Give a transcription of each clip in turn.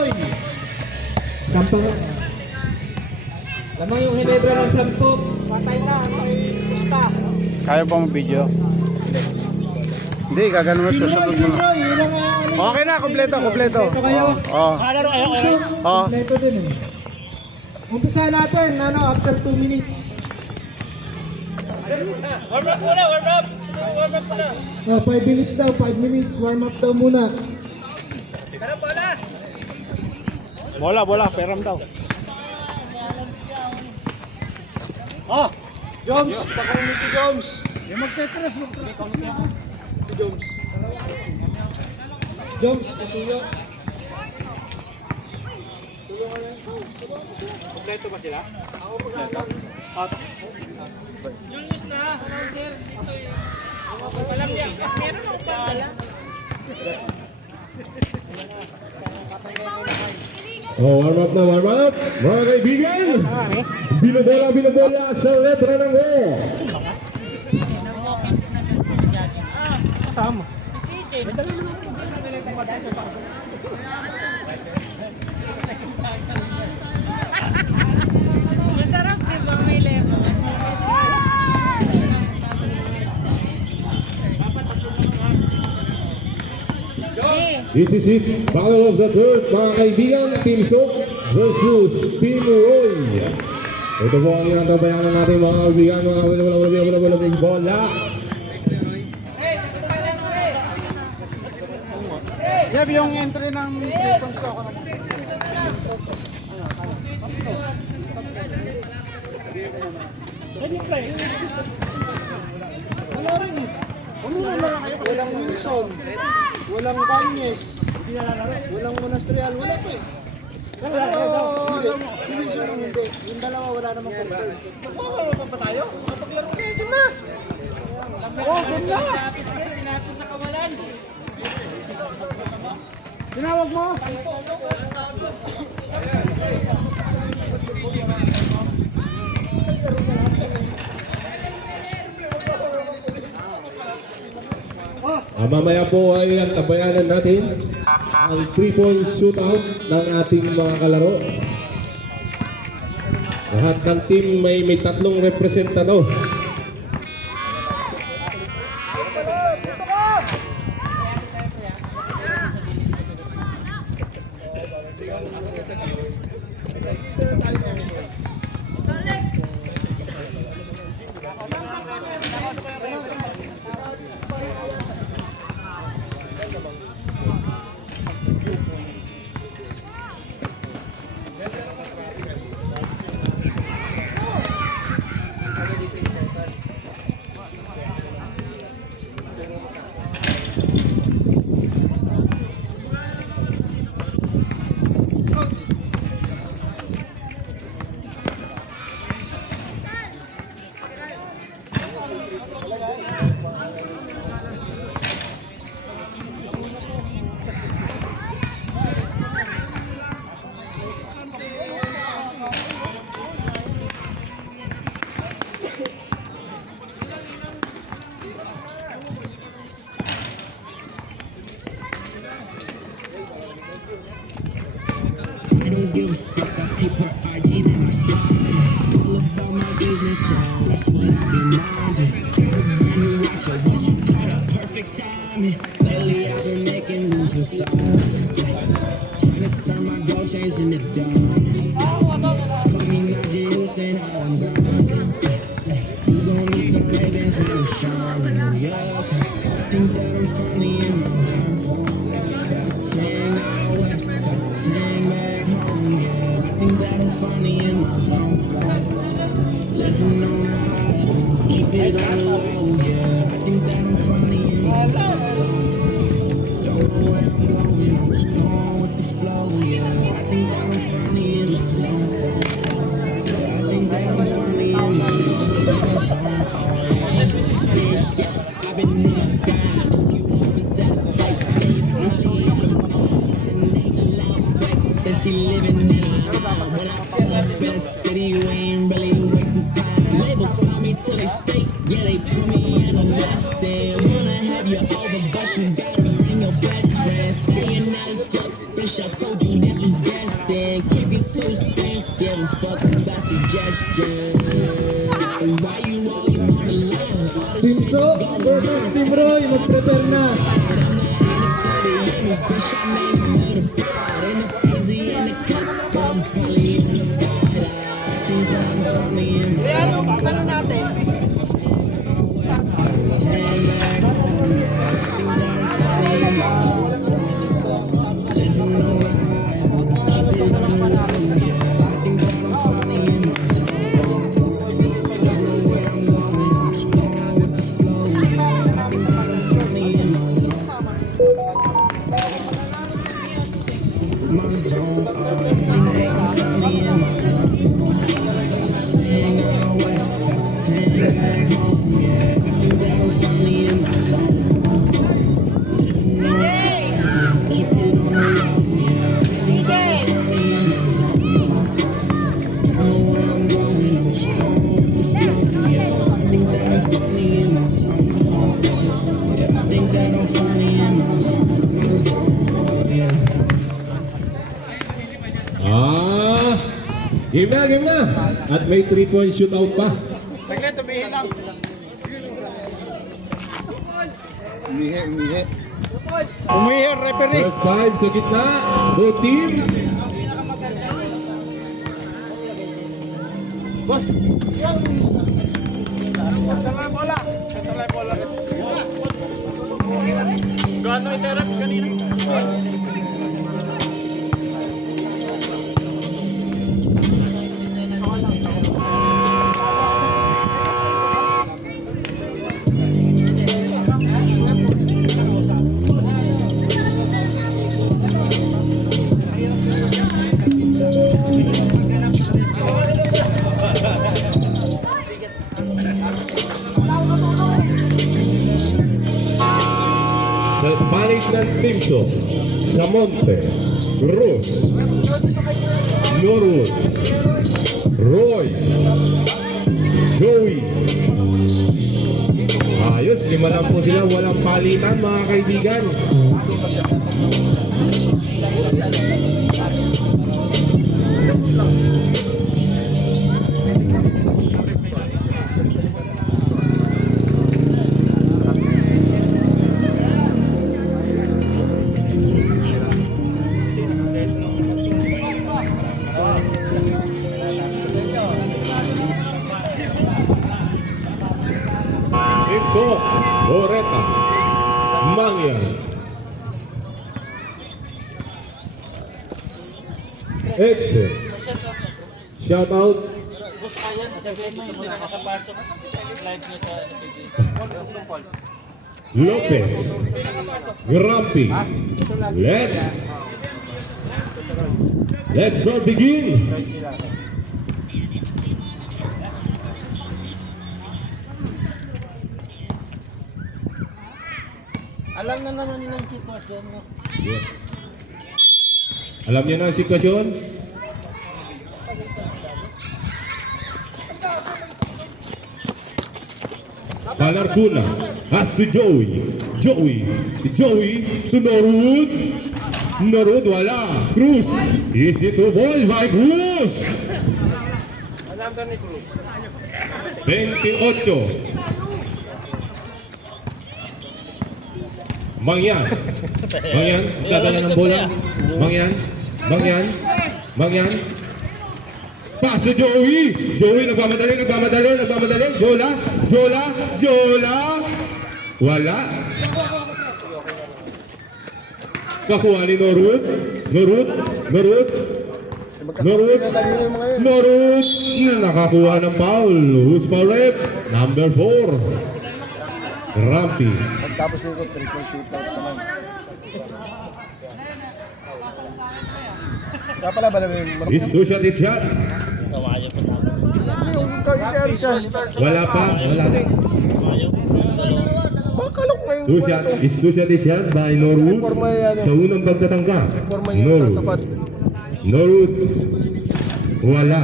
Roy. Sampo. Lamang yung Hinebra ng 10. Patay na, may pusta. Kaya ba mong video? Hindi, gagano mo susunod mo na. Okay na, kompleto. Kompleto kayo? Oo. Kompleto din eh. Umpisa natin, after 2 minutes. Warm up muna, warm up! Warm up muna! 5 minutes daw, 5 minutes. Warm up daw muna. Bola, peram daw. Joms, pakunin si Joms. Magtetres. Joms. Joms, pasuyo. Kompleto ba sila? Julius na, announcer. Ito yung... Alam niya, meron ako pa alam. Warm up na, warm up. Mga kaibigan, binobola sa letra ng O. Kasama. Si CJ. Masarap, di ba? May lemon. This is it. Battle of the third, mga kaibigan. Team Sok versus Team Roy. Ito po ang inantabayanan natin mga kaibigan. Mga bola. Yab, yung entry ng weapons ko ako na. Wala rin eh. Umuna na lang kayo kasi walang Wilson. Walang Banyes. Walang Monastrial. Wala pa eh. Si Wilson ang hindi. Yung dalawa wala namang confirm. Magpapalaro pa tayo? Mapaglaro kayo dyan na. Ganda. Tinapin sa kawalan. Tinawag mo? Mamaya po ay tabayanan natin ang 3-point shootout ng ating mga kalaro. Lahat ng team may tatlong representado. don't give a fuck, I keep her IG than my side. All about my business, so that's what I've been minding. Brand new watch, I wish you got a perfect timing. Lately I've been making losing signs. Trying to turn my gold chains into diamonds. Call me Najee Houston, how I'm grinding. You gon' need some Ray-Bans when I'm shining, yeah. 'Cause I think that I'm finally in my zone. Got a 10 out west, got a 10 back home, yeah. I think that I'm finally in my zone. Living on a high, keep it on the low, yeah. I think that I'm finally in my zone. Don't know where I'm going, I'm just going with the flow, yeah. I think that I'm finally in my zone. Yeah, I think that I'm finally in my zone. Bitch, yeah, I've been on my grind. If you want me satisfied, babe, probably on the phone. An angel out west, said she living in a when I feel the best city, you ain't really wasting time. Labels fly me to they state, yeah, they put me in a list. They wanna have you over, but you gotta bring your best friend. Staying out of stuff, fish, I told you this was question. Why you always on the line? Team So versus Team Roy. Mag-prepare na. Game na. At may 3-point shootout pa. Saglit, tumihin lang. Umihi. Umihi, referee. First 5 sa gitna. Both team. Boss. Saan lang bola? Saan lang bola? Gano yung serap kanina? Sa panig ng Timso, Samonte, Cruz, Norwood, Roy, Joey. Ayos, 5 lang po sila, walang palitan mga kaibigan. Timso, Boreta, Mangyan, Edse, shout out, Boss Ayan, sabihin mo hindi na nakapasok. Live niya sa Lopez, Grampi. Let's start begin. Alam na naman nila yung sitwasyon, no? Yeah. Alam niyo na ang sitwasyon? Palarcuna has to Joey to Norwood. Norwood wala. Cruz, easy to ball by Cruz. Alam ka ni Cruz. 28. Mangyan, dadala ng bola. Mangyan. Pass to Joey. Nagmamadali. Jola. Wala. Kakuha ni Norwood. Nakakuha ng foul. Who's foul rep? Number 4. Rampi. Tapos ito, 3-point shootout naman. Kaya pala ba na yung It's two shot. Wala pa. Makalok na yung Two shot. It's two shot by Norwood. Sa unang pagtatangka. Norwood. Wala.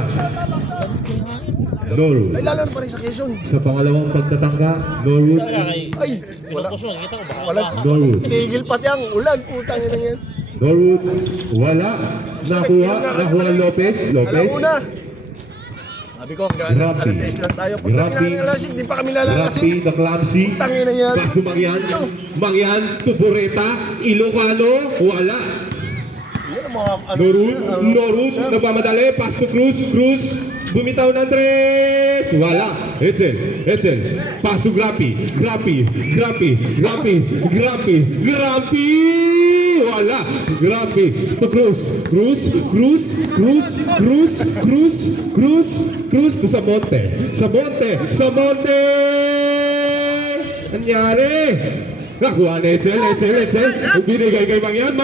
Norwood. Ay, lalo na pa rin sa Quezon. Sa pangalawang pagtatangka, Norwood. Ay, wala. Kita ko ba? Wala. Norwood. Tigil pati ang ulan. Putang ina yan. Norwood. Wala. Nakuha Lopez. Alauna. Sabi ko, hanggang alas 6 lang tayo. Pag Grabe. namin alas 6, hindi pa kami Grabe, lalalasing. the clumsy. Tangin na yan. Paso Mangyan. Mangyan, Tubureta, Ilocano, wala. Yan ang mga ano. Norun, nagmamadali, pass to Cruz, bumitaw na Andres, wala. Edsel, pass to Grapi, wala. Grapi, to Cruz, to Samonte. Anyari? Nakuha na Edsel. Binigay kay Mangyan.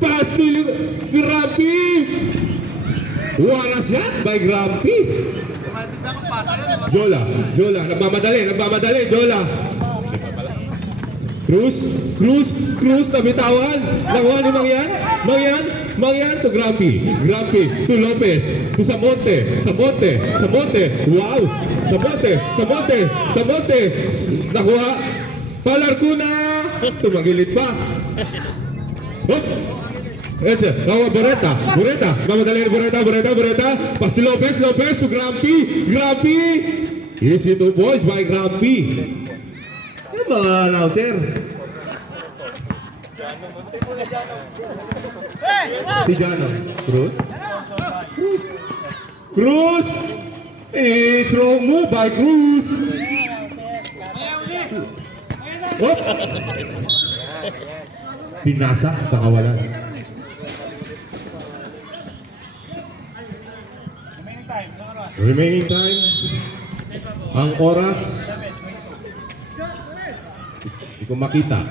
Pass to Grapi. Waras yan by Grampy. Jola, nagmamadali, Jola. Cruz, nabitawan. Nakuha ni Mangyan to Grampy, to Lopez, to Samonte, wow. Samonte, nakuha. Palarcuna, tumagilid pa. Hop. Edsel, nakuha Bureta, mamadali Bureta, pas si Lopez to Grampy. Easy to boys by Grampy. Ano mga announcer? Si Jano. Cruz. Is wrong move by Cruz. Hop. Pinasa sa kawalan. Remaining time. Ang oras. Hindi ko makita.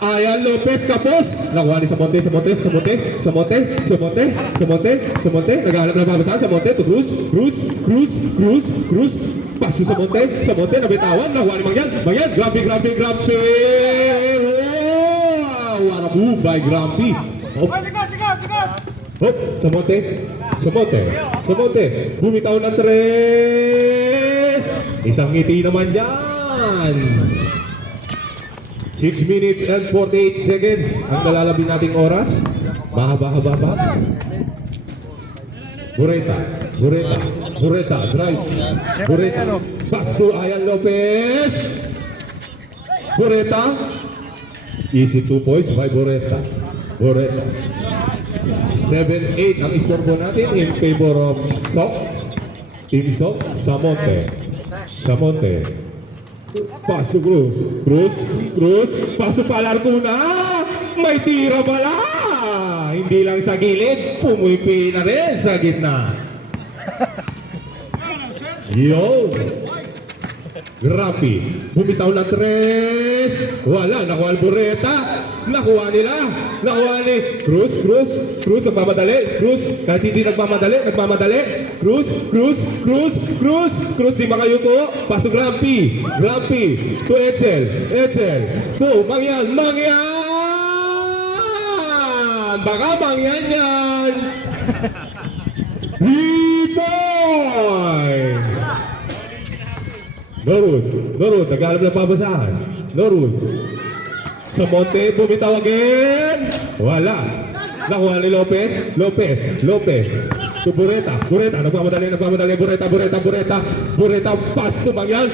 Ayan Lopez kapos. Nakuha ni Samonte. Naghahanap na babasaan. Samonte to Cruz. Paso Samonte. Nabitawan. Nakuha ni Mangyan. Grabe. Wow! What a move by Grampy. Hop, Samonte. Bumitaw ng 3. Isang ngiti naman yan. 6 minutes and 48 seconds ang nalalabing nating oras. Baha. Bureta, drive. Pass to Ayan Lopez. Bureta. Easy 2 points by Bureta. 7-8 ang scoreboard natin in favor of Team Sok. Samonte. Paso Cruz. Paso Palarcuna. May tira pala. Hindi lang sa gilid, pumipi na rin sa gitna. Yo. Grapi. Bumitaw na 3. Wala. Nakuha Bureta. Nakuha ni Cruz. Nagmamadali. Kahit hindi nagmamadali. Cruz. Di makayuko. Paso Grampy. To Edsel. To Mangyan. Baka Mangyan yan. 3 points. Norwood. Naghanap ng pabasahan. Norwood. Samonte, bumitaw again. Wala. Nakuha ni Lopez. To Bureta. Nagmamadali. Bureta. Pass to Mangyan.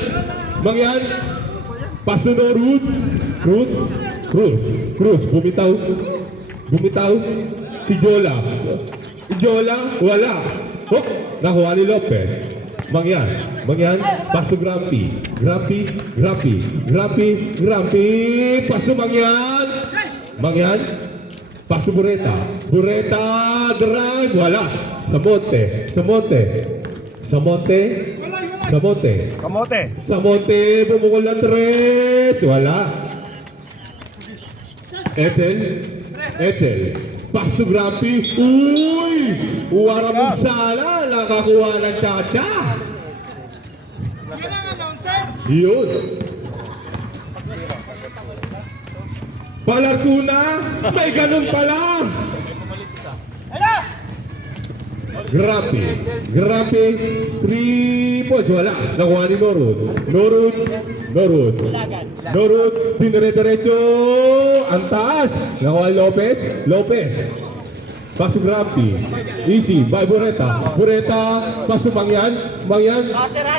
Pass to Norwood. Cruz. Bumitaw. Si Jola. Wala. Hop. Nakuha ni Lopez. Mangyan. Paso Grampy. Paso Mangyan. Paso Bureta. Drive. Wala. Samonte. Bumukol ng 3. Wala. Edsel. Paso Grampy. Uy! Uwara mong sala. Nakakuha ng Chacha. Yun. Palarcuna. May ganun pala. Grapi. 3 points. Wala. Nakuha ni Norwood. Dinire-diretso. Ang taas. Nakuha Lopez. Paso Grampy. Easy by Bureta. Bureta, paso Mangyan. Mangyan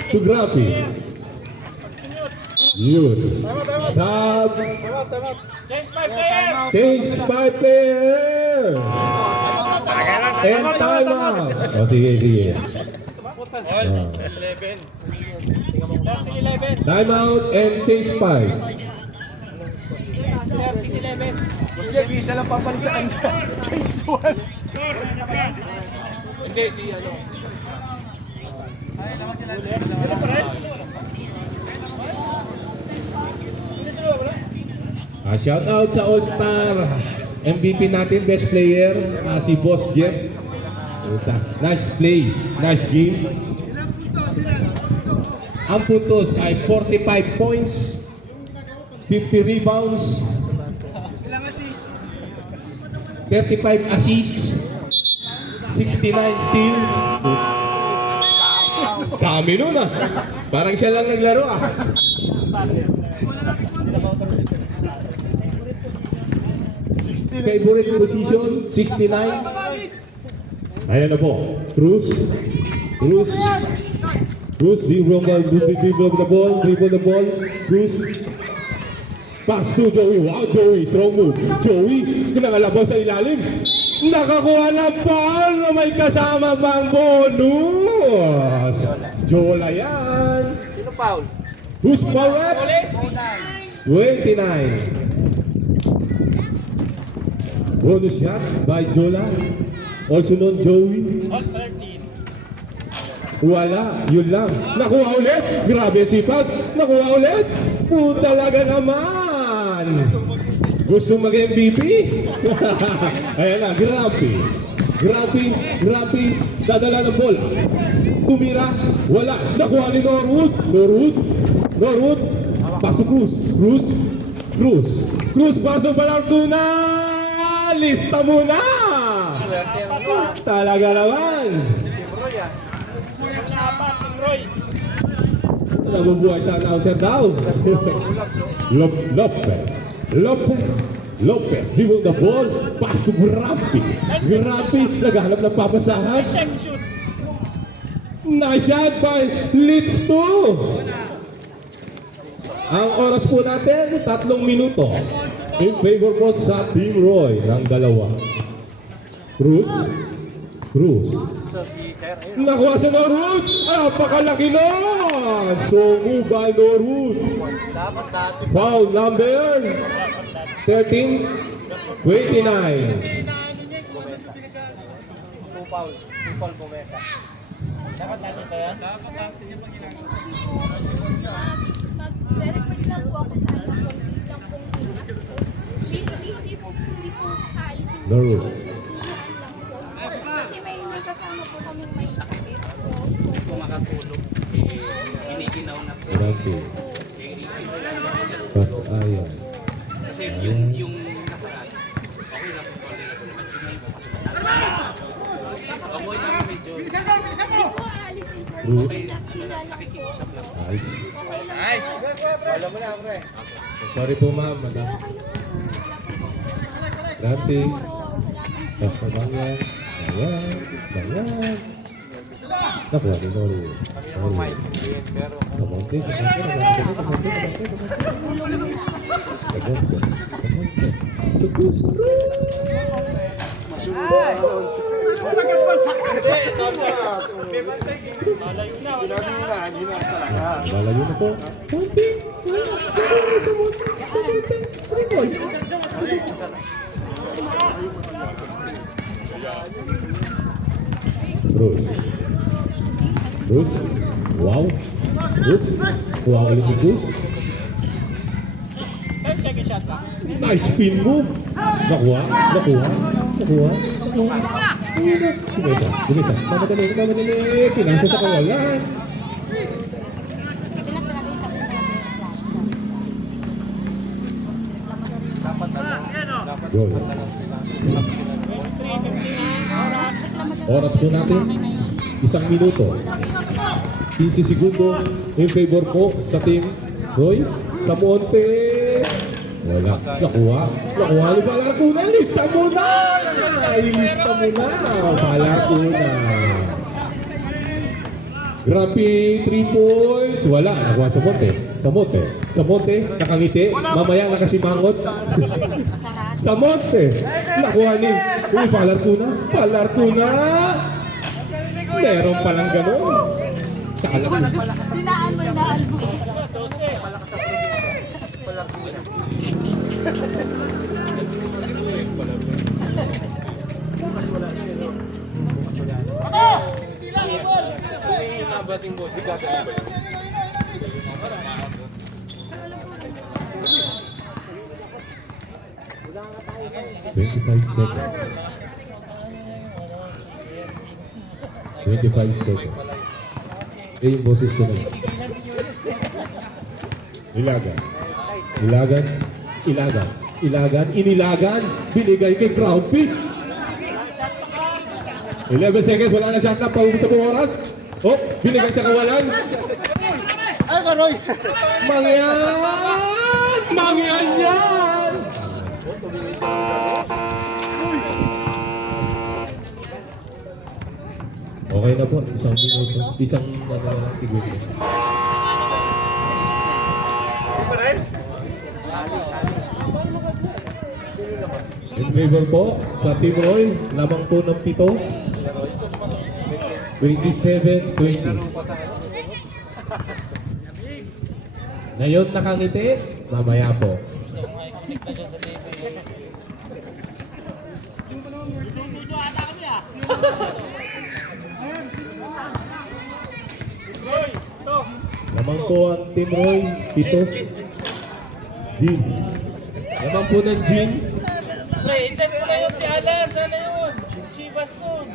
to Grampy. Yun. Sub. Change 5 players! Change 5 player. And time out. O sige, sige. All, 11. 13-11. Time out and change 5. 13-11. Boss Jeff, isa lang papalit sa kanya. Change 1. Hindi, si ano. Shout out sa All-Star MVP natin, best player, si Boss Jeff. Nice play, nice game. Ang puntos ay 45 points, 50 rebounds, 35 assists, 69 steal. Kami nun ah. Parang siya lang naglaro ah. Favorite position, 69. Ayan na po. Cruz. Cruz. Cruz, dribble the ball. Cruz. Pass to Joey. Wow, Joey. Strong move. Joey, kinangalabaw sa ilalim. Nakakuha ng ball na may kasama pang bonus. Jola yan. Sino foul? Who's foul at? 29. Bonus shot by Jola. Also known Joey. All 13. Wala, yun lang. Nakuha ulit. Grabe ang sipag. Nakuha ulit. Talaga naman. Gusto mag-MVP? Ayan na, Grampy. Grampy. Dadala ng bola. Tumira. Wala. Nakuha ni Norwood. Pasok Cruz. Pasok pa lang tuna. Lista mo na. Talaga naman. Roy. Nabubuhay sa announcer daw. Lopez, dribble the ball, pass to Grampy. Naghahanap ng papasahan. Check, shoot. Nice shot by Litz 2. Ang oras po natin, 3 minuto. In favor po sa Team Roy ng dalawa. Cruz. So si Sir, ayun. Nakuha sa Norwood. Napakalaki nun. So move by Norwood. Dapat dati. Foul number 13, 29. Two foul Gomesa. Dapat natin ba yan? Dapat natin yung pag Mag-request lang po ako sa anak ko. Lang pong hindi po aalisin. Norwood. Kasi may kasama po kaming may sakit. Kung makatulog, iniginaw na po. Grabe. Pas ayan. Kasi yung nakaraan, okay lang po nila po naman. Yung ngayon po kasi masyado. Amoy na medyo. Hindi po aalisin sir. Cruz. Kilala ko. Nice. Nice! Wala mo na, pre. Sorry po ma'am, madam. Grabe. Pasabangan. Ayan. Nakuha ni Norwood. Kamonte. Malayo na po. Konti. Cruz. Wow. Good. Kuha ulit ni Cruz. Second shot pa. Nice spin move. Nakuha. Gumisa. Mamadali. Pinasa sa kawalan. Goal. Oras po natin, 1 minuto. 15 segundo in favor po sa team Roy. Sa Monte. Wala. Nakuha. Nakuha. Lista mo na. ilista mo na. Palakuna. Grabe, 3 points. Wala, nakuha sa Monte. Sa Monte, nakangiti. Mamaya nakasimangot. Sa Monte, nakuha ni. Uy, Palakuna. Meron palang gano'n. Sa Palakuna. Sinaan mo na album. Twenty-five seconds. Eh, yung boses ko na. Inilagan, binigay kay Groundfish. 11 seconds, wala na shot na, pauwi sa buong oras. Oh, binigay sa kawalan. Ay, Karoy! Mangyan yan! Okay na po, isang minuto. Isang siguro. In favor po sa Team Roy, lamang po ng 7. 27-20. Ngayon nakangiti, mamaya po. Lamang po ang Team Roy, 7. Jean. Lamang po ng Jean. Inset ko na yun si Alan, sana yun. Chivas nun.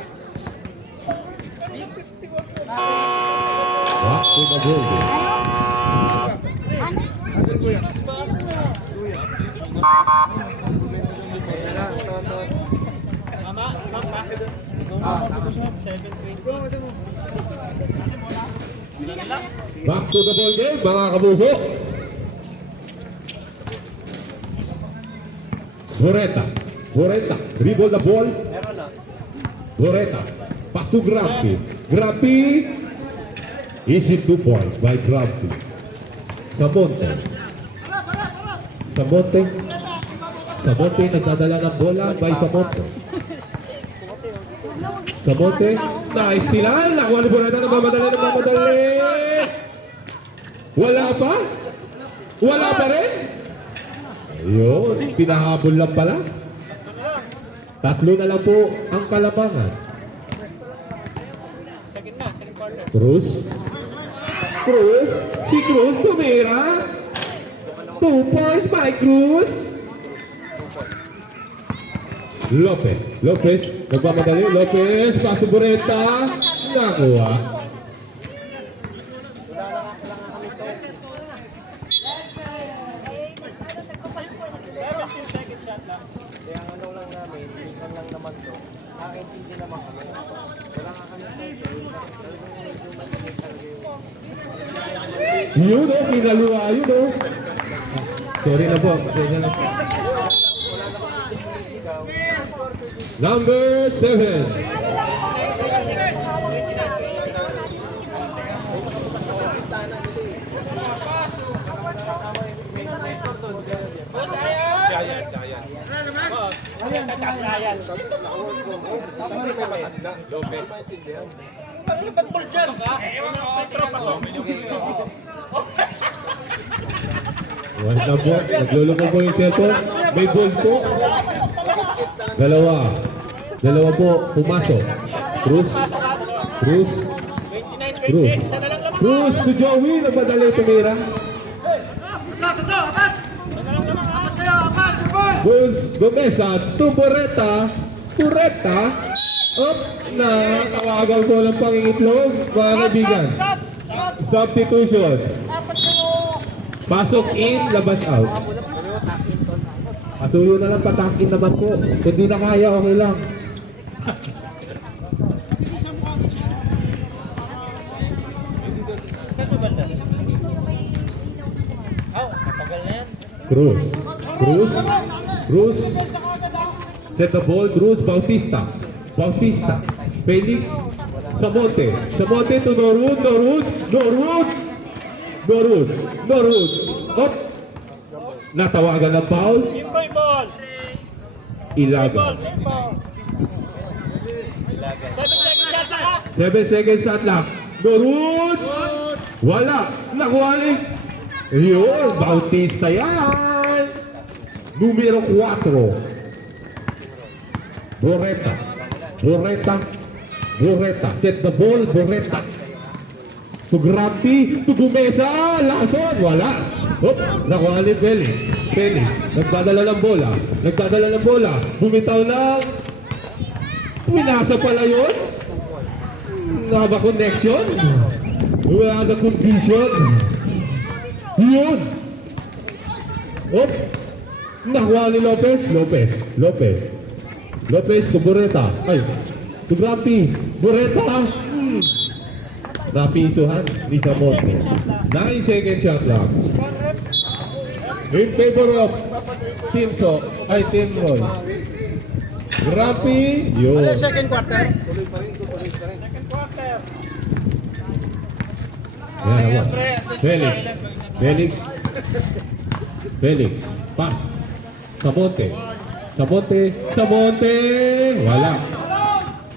Back to the goal. Basa na. Mama, stop ha. 7-20. Back to the ball game, mga kabuso. Boreta, dribble the ball. Boreta, pass to Grampy. Easy 2 points by Grampy. Samonte, nagdadala ng bola by Samonte. Nice tilan. Nakuha ni Boreta na mamadali. Wala pa rin. Ayun, pinahabol lang pala. 3 na lang po ang kalabangan. Cruz, si Cruz tumira. 2 points by Cruz. Lopez, nagmamadali. Lopez, paso Boreta. Nakuha. Yun o, pinaluwa yun o. Sorry na po. Number 7. Wala po, nagluloko po yung cellphone. May ball po. Dalawa po, pumasok. Cruz. Cruz to Joey, nagmadali tumira. Gomesa to Boreta. Up na tawagan ko ng pangingitlog, mga kaibigan. Substitution. Pasok in, labas out. Pasuyo na lang, patakin naman po. Kung di na kaya, okay lang. Cruz. Set the ball, Cruz, Bautista. Bautista. Felix. Samonte. Samonte to Norwood. Norwood. Norwood. Norwood. Norwood. Up. Natawagan ng foul. Simple ball. Ilaga. Simple. 7 seconds shot na. 7 seconds at lock. Norwood. Wala. Nakuha. Yun. Bautista yan. Numero 4. Borreta. Borreta. Borreta. Set the ball. Borreta. To Grampi. To Gumesa. Lason. Wala. Hop. Nakuha ni Felix. Felix. Nagdadala ng bola. Nagdadala ng bola. Bumitaw lang. Pinasa pala yun. Naba connection. Wala na condition. Yun. Hop. Nakuha ni Lopez. Lopez. Lopez. Lopez to Borreta. Ay. To Grampi. Borreta. Napisuhan ni Samonte. 9 second shot lang. In favor of Team So. Ay, Team Roy. Grampi. Yun. Wala, second quarter. Yan naman. Felix. Felix. Felix. Pass. Samonte. Samonte. Samonte. Wala.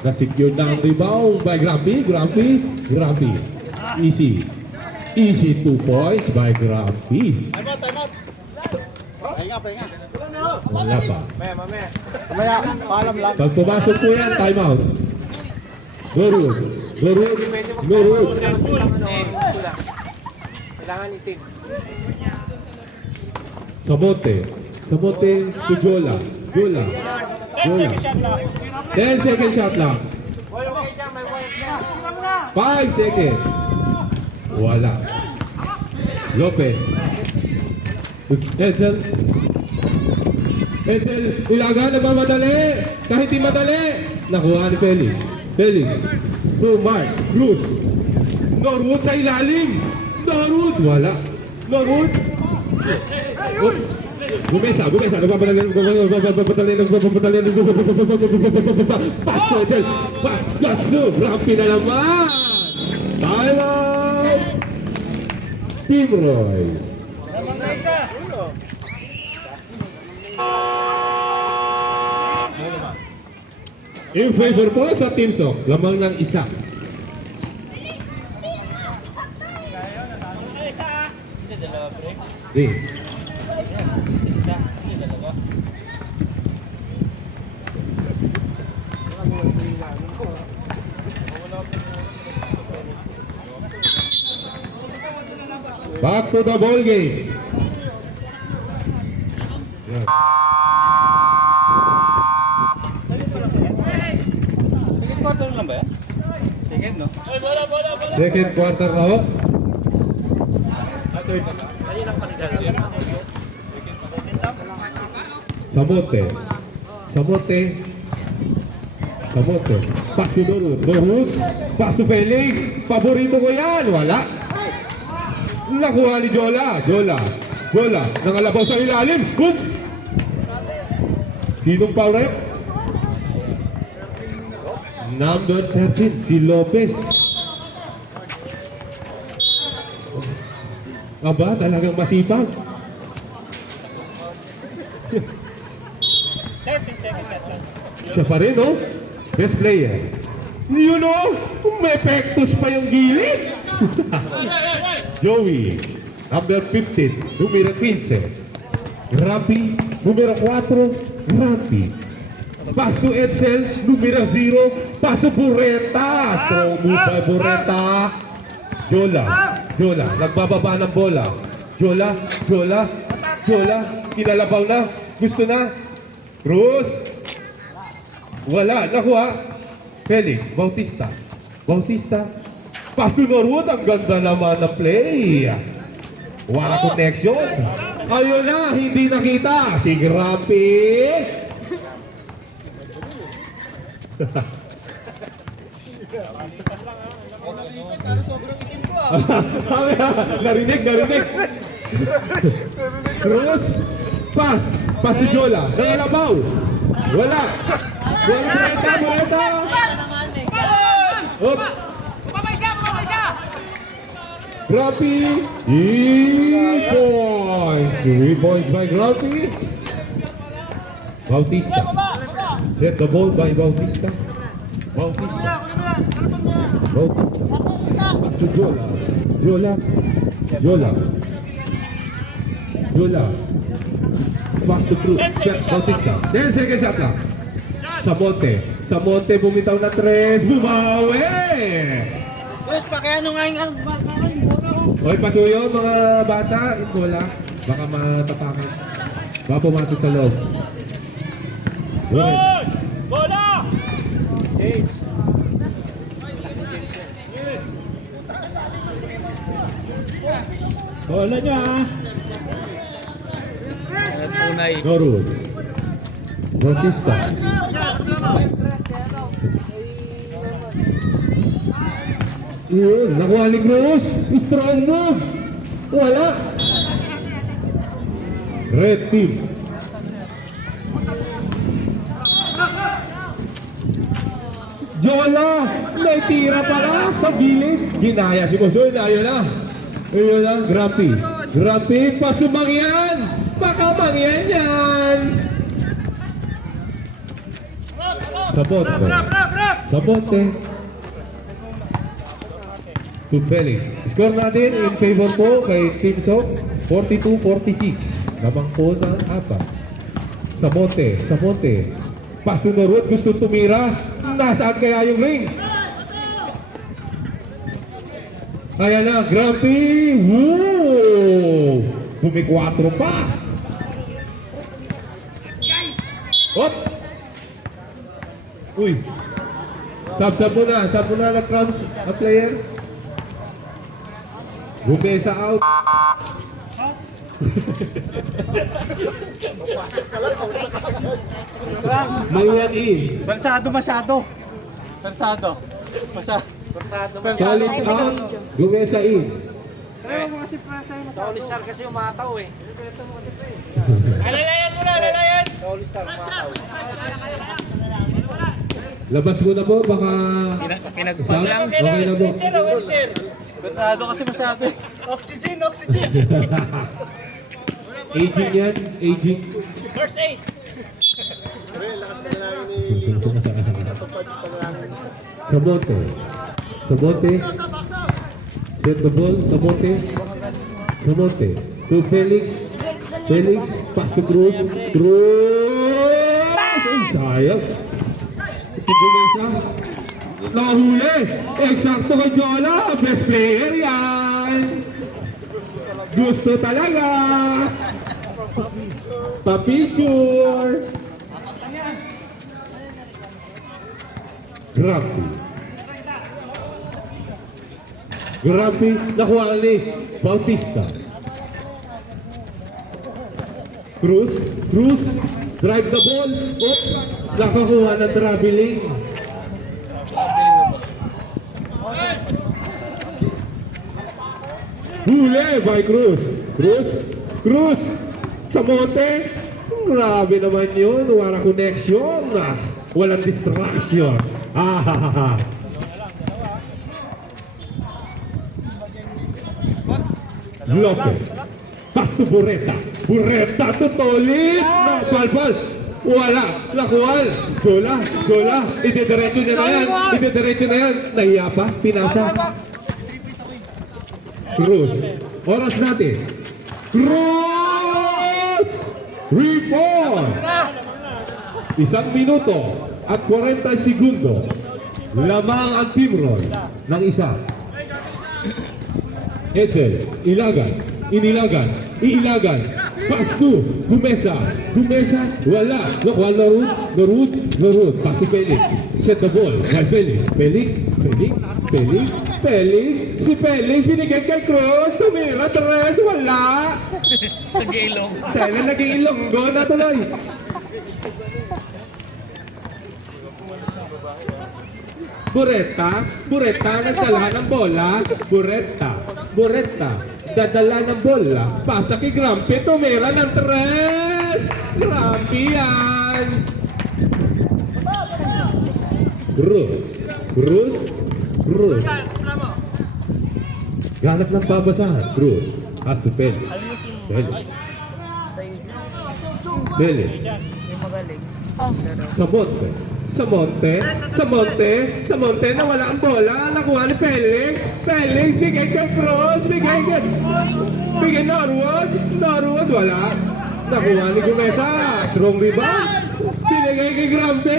Na-secure na ang rebound by Grampi. Grampi. Grampi. Easy. Easy 2 points by Grampi. Time out, time out. Pahinga, pahinga. Wala pa. Mamaya, paalam lang. Pag pumasok po yan, time out. Norwood. Norwood. Norwood. Samonte. Samonte to Jola. Jola. 10 Jola. seconds shot lang. 10 second shot lang. 5 seconds. Wala. Lopez. Edsel. Edsel. Ilaga na ba madali? Kahit di madali. Nakuha ni Felix. Felix. To Mark. Cruz. Norwood sa ilalim. Norwood. Wala. Norwood. Oh. Gumesa, Gumesa, nagpapadali, pass to Edsel, pass to Grampi na naman. Time out. Team Roy. Lamang na isa. In favor po sa Team Sok, lamang ng isa. Hindi, dalawa break. Di. Isa. Hindi, dalawa. Back to the ball game. Yan. Second quarter lang ba yan? Second, no? Ay, bola, bola, bola. Second quarter na ho. Samonte. Samonte. Samonte. Pass to Norwood. Norwood. Pass to Felix. Paborito ko yan. Wala. Nakuha ni Jola. Jola. Jola. Nangalabaw sa ilalim. Boom. Sinong foul na yun? Number 13. Si Lopez. Aba, talagang masipag. 13 seconds shot lang. Siya pa rin, no? Best player. You know, may pektus pa yung gilid. Joey, number 15, numero 15. Grampi, numero 4, Grampi. Pass to Edsel, numero 0. Pass to Borreta. Strong move by Borreta. Jola, Jola, nagbababa ng bola. Jola, Jola, Jola, kinalabaw na. Gusto na. Cruz. Wala, nakuha. Felix, Bautista. Bautista. Pass to Norwood, ang ganda naman na play. Wala connection. Ayun na, hindi nakita. Si Grampi. Narinig. Cruz. Pass. Pass si Jola. Nangalabaw. Wala. Bureta. Up. Grumpy. 3 points. 3 points by Grumpy. Bautista. Set the ball by Bautista. Bautista. Back to Jola. Pass to Cruz. Bautista. 10 seconds shot lang. Sa Monte bumitaw na 3. Bumawi! Boss, pakiano nga yung Hoy, pasuyo mga bata. Bola. Baka matapakan. Baka pumasok sa loob. Right. Bola! Bola niya. Norwood. Bautista. Yun, nakuha ni Cruz. Strong move. Wala. Red team. Jola. May tira pala sa gilid. Ginaya si Bosoy. Ayun na. Ayun na. Grumpy. Pasumangyan. Baka mangyan yan. Sabote. To Felix. Score natin in favor po kay Team Sok. 42-46. Lamang po ng 4. Sabote. Pass to Norwood. Gusto tumira. Nasaan kaya yung ring? Ayan na. Grumpy. Woo! Bumi-4 pa. Hop! Uy! Sab mo na na-cramps a player. Gumesa out. May one in. Versado masyado. Solid out. Gumesa in. Kaulistar kasi umataw eh. Alalayan mo na, alalayan! Labas mo na po, baka... Pinagpag lang. Okay na po. Wheelchair. Versado kasi masyado eh. Oxygen! Aging yan, aging. First aid! Lakas mo na ni Lito. Sabote. Set the ball. Sabote. To Felix. Pass to Cruz. Ay, sayang. Gumesa. Nakahuli. Eksakto kay Jola. Best player yan. Gusto talaga. Pa-picture. Grumpy. Nakuha ni Bautista. Cruz. Drive the ball. Up. Nakakuha ng traveling. Huli by Cruz. Sa Monte. Grabe naman yun. Wala connection. Walang distraction. Lopez. Pass to Bureta to Tolit. Napalpal. Wala. Nakuha. Jola. Idediretso na yan. Nahiya pa. Pinasa. Cruz. Oras natin. Cruz! Report! 1 minuto at 40 segundo. Lamang ang team roll ng isa. Edsel. Inilagan. Pass to Gumesa. Wala. Nakuha Norwood. Pass to Felix. Set the ball by Felix. Si Felix binigay kay Cruz. Tumira 3. Wala. Naging ilonggo na tuloy. Bureta nagdala ng bola. Bureta dadala ng bola. Pasa kay Grumpy. Tumira ng 3. Grumpy yan. Cruz. Ganap ng babasahan. Cruz. Has to Pele. Pele. Sa monte, nawala ang bola. Nakuha ni Felix. Bigay kay Cruz. Bigay Norwood, wala. Nakuha ni Gomesa. Strong rebound. Binigay kay Grampe.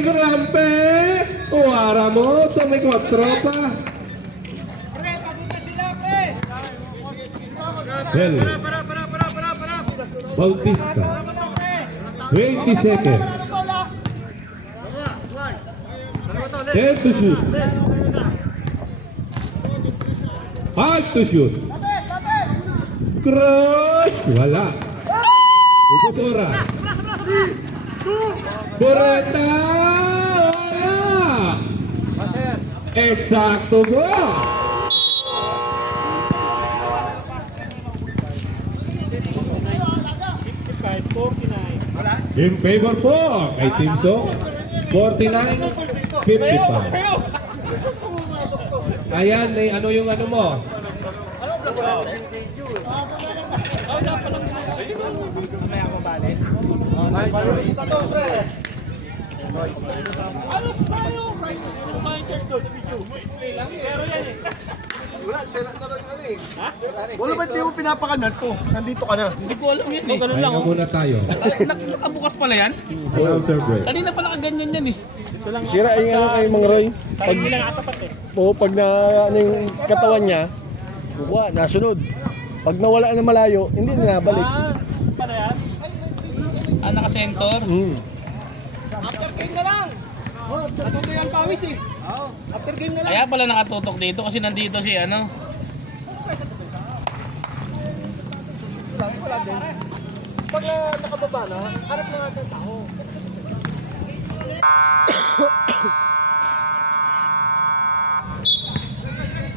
Uwara mo. May 4 pa. Bell. Bautista. 20 seconds. 10 to shoot. 5 to shoot. Cross. Wala. Ubus oras. Boreta. Wala. Eksakto ba? In favor po kay Team Sok. 49-55. Ayan, ano yung ano mo? Wala, sila na lang ano eh. Wala ba't di mo pinapakanan to? Nandito ka na. Hindi ko alam yan eh. Ganun lang Kaya muna tayo. Nakabukas pala yan? Announcer break. Kanina pa nakaganyan yan eh. Sira yung ano kay Mang Roy. Pag, pag na ano yung katawan niya, buka, nasunod. Pag nawala na malayo, hindi na nabalik. Naka-sensor? After game na lang! Oh, natuto yung pawis eh. After game na lang. Kaya pala nakatutok dito kasi nandito si ano. Wala din. Pag nakababa na, harap na natin tao.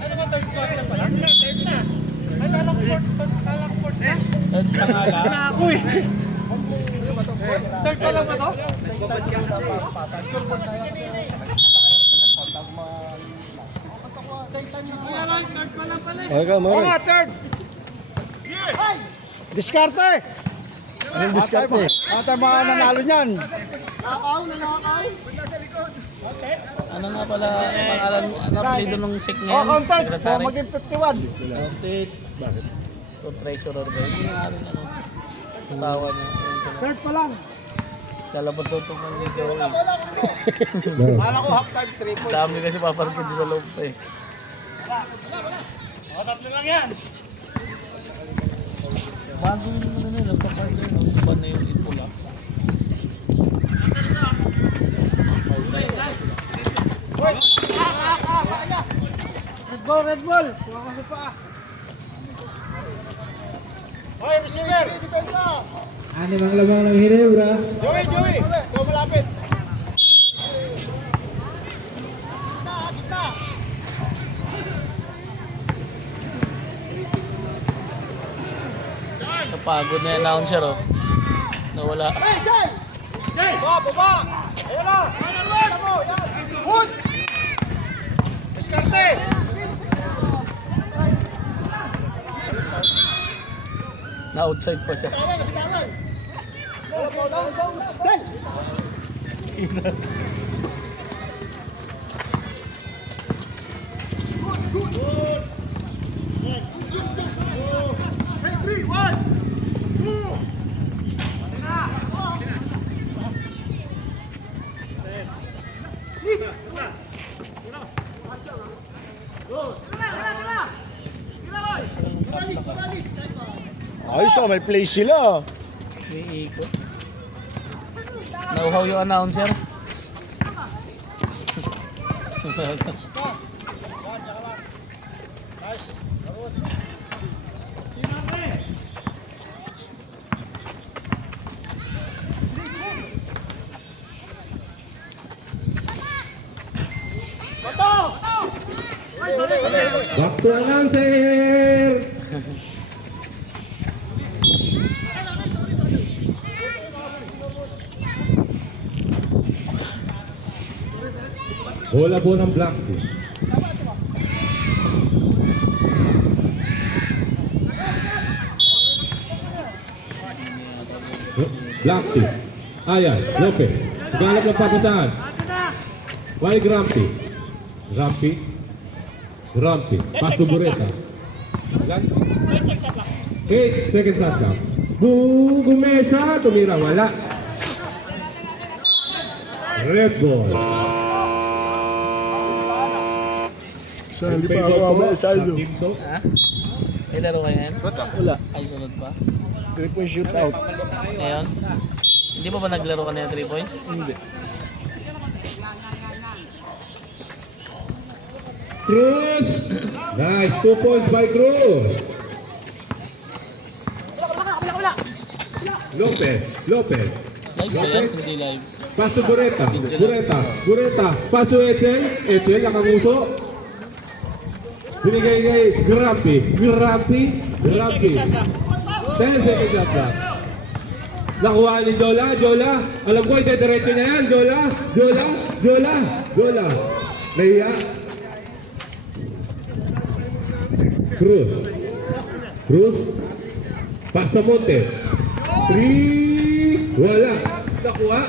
Ano ba third quarter pala? Third na. Ay, lalak port na. Third pa nga lang. Na ako eh. Third pa lang ba to? Oo nga, third! Diskarte! Anong diskarte? Ata mga nanalo niyan. Nakaw. Ano nga pala pangalan, ano apelido nung sec niya? Oh, content! Secretary? Maging 51. Content. Bakit? So, treasurer ba? Hindi nga rin ano. Asawa niya. Ayun sila. Third pa lang. Lalabas daw itong mga video. Kala ko half time 3 points. Dami kasi paparkid sa loob pa eh. Tatlo lang yan. Bagong ano na, nagpaparkid ng ban na yung ipula. Red Bull. Kuha ko sa paa. Hoy, receiver! Depensa! Ano ang lamang ng Hinebra? Joey! Ikaw malapit. Kita! Napagod na yung announcer oh. Nawala. Hey, Say! Hey! Baba! Ayun na! Hood! Diskarte! Na-outside pa siya. Bitawan! Say! Hey, 3, 1! Ayos oh, may play sila. May ikot. Nauhaw yung announcer. Back to announcer! Bola po ng Black Team. Black Team. Ayan, Lopez. Ganap ng papasahan. May Grumpy. Grumpy. Grumpy. Paso Bureta. 8 seconds shot lang. Gumesa. Tumira. Wala. Red ball. So, hindi pa ako masyado. Ha? May laro kayo ngayon? Wala. Ay, sunod pa. 3-point shootout. Ngayon? Hindi pa ba naglaro ka na 3 points? Hindi. Cruz. Nice. 2 points by Cruz. Lopez. Lopez. Live ba yan? Hindi live. Paso Bureta. Bureta. Bureta. Paso Edsel. Edsel nakanguso. Binigay kay Grumpy. Grumpy. Grumpy. 10 seconds shot lang. Nakuha ni Jola. Jola. Alam ko, ide-diretso niya yan. Jola. Jola. Jola. Jola. Nahiya. Cruz. Cruz. Pasamonte. 3. Wala. Nakuha.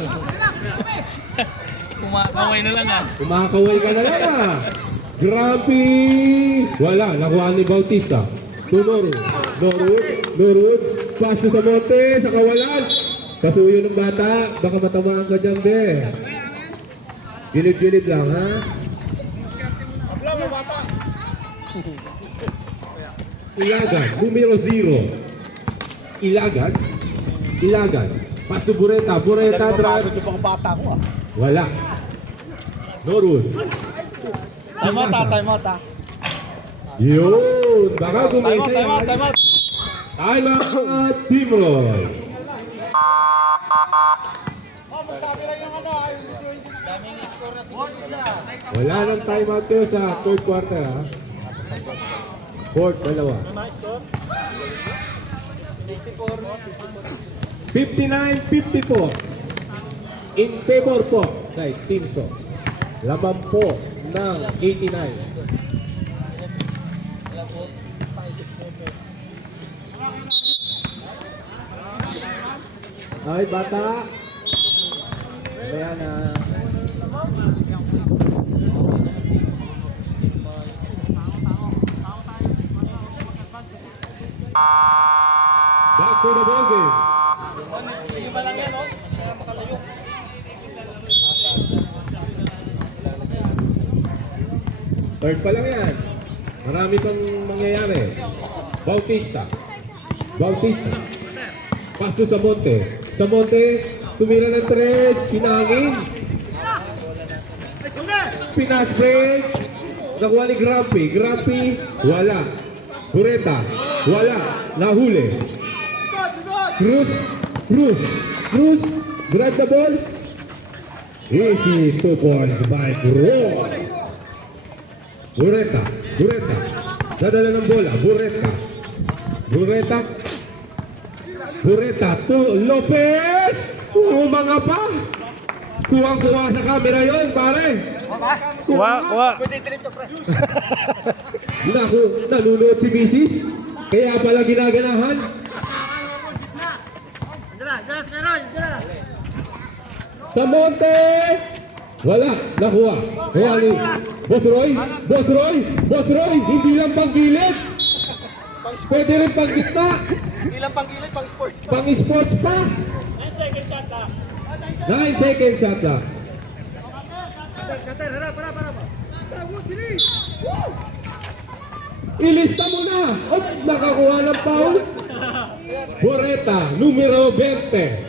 Kumakaway na lang ah. Kumakaway ka na lang ah. Grumpy. Wala. Nakuha ni Bautista. To Norwood. Norwood. Norwood. Paso sa monte. Sa kawalan. Kasuyo ng bata. Baka matamaan ka dyan, be. Gilid-gilid lang, ha? Ilagan. Numero 0. Ilagan. Ilagan. Paso Bureta. Bureta. Drive. Wala. Norwood. Time out ah. Yun! Baka gumisa yan. Time out. Time out, Timroy. Wala nang time out yun sa third quarter, ha? Fourth, dalawa. 59-54. In favor po kay Timso. Laban po ng 89. Ay, bata. Ayan na. Back to the ball game. Third pa lang yan. Marami pang mangyayari. Bautista. Bautista. Paso sa Monte. Sa Monte, tumira ng 3. Hinangin. Pinas break. Nakuha ni Grumpy. Grumpy, wala. Bureta, wala. Nahuli. Cruz. Cruz. Cruz. Grab the ball. Easy 2 points by Cruz. Bureta. Bureta. Dadala ng bola. Bureta. Bureta. Bureta to Lopez. Mga pa. Kuha sa camera yon, pare. Kuha. Naku, nanonood si Mrs. Kaya pala ginaganahan. Sa Monte. Wala, nakuha. Kaya ni Boss Roy. Boss Roy. Boss Roy. Hindi lang pang gilid. Pwede rin pang gitna. Ilang pang-gilid, pang-sports. Pang sports pa. 9 seconds shot lang. Ilista mo na. Oh, nakakuha ng foul. Bureta, numero 20.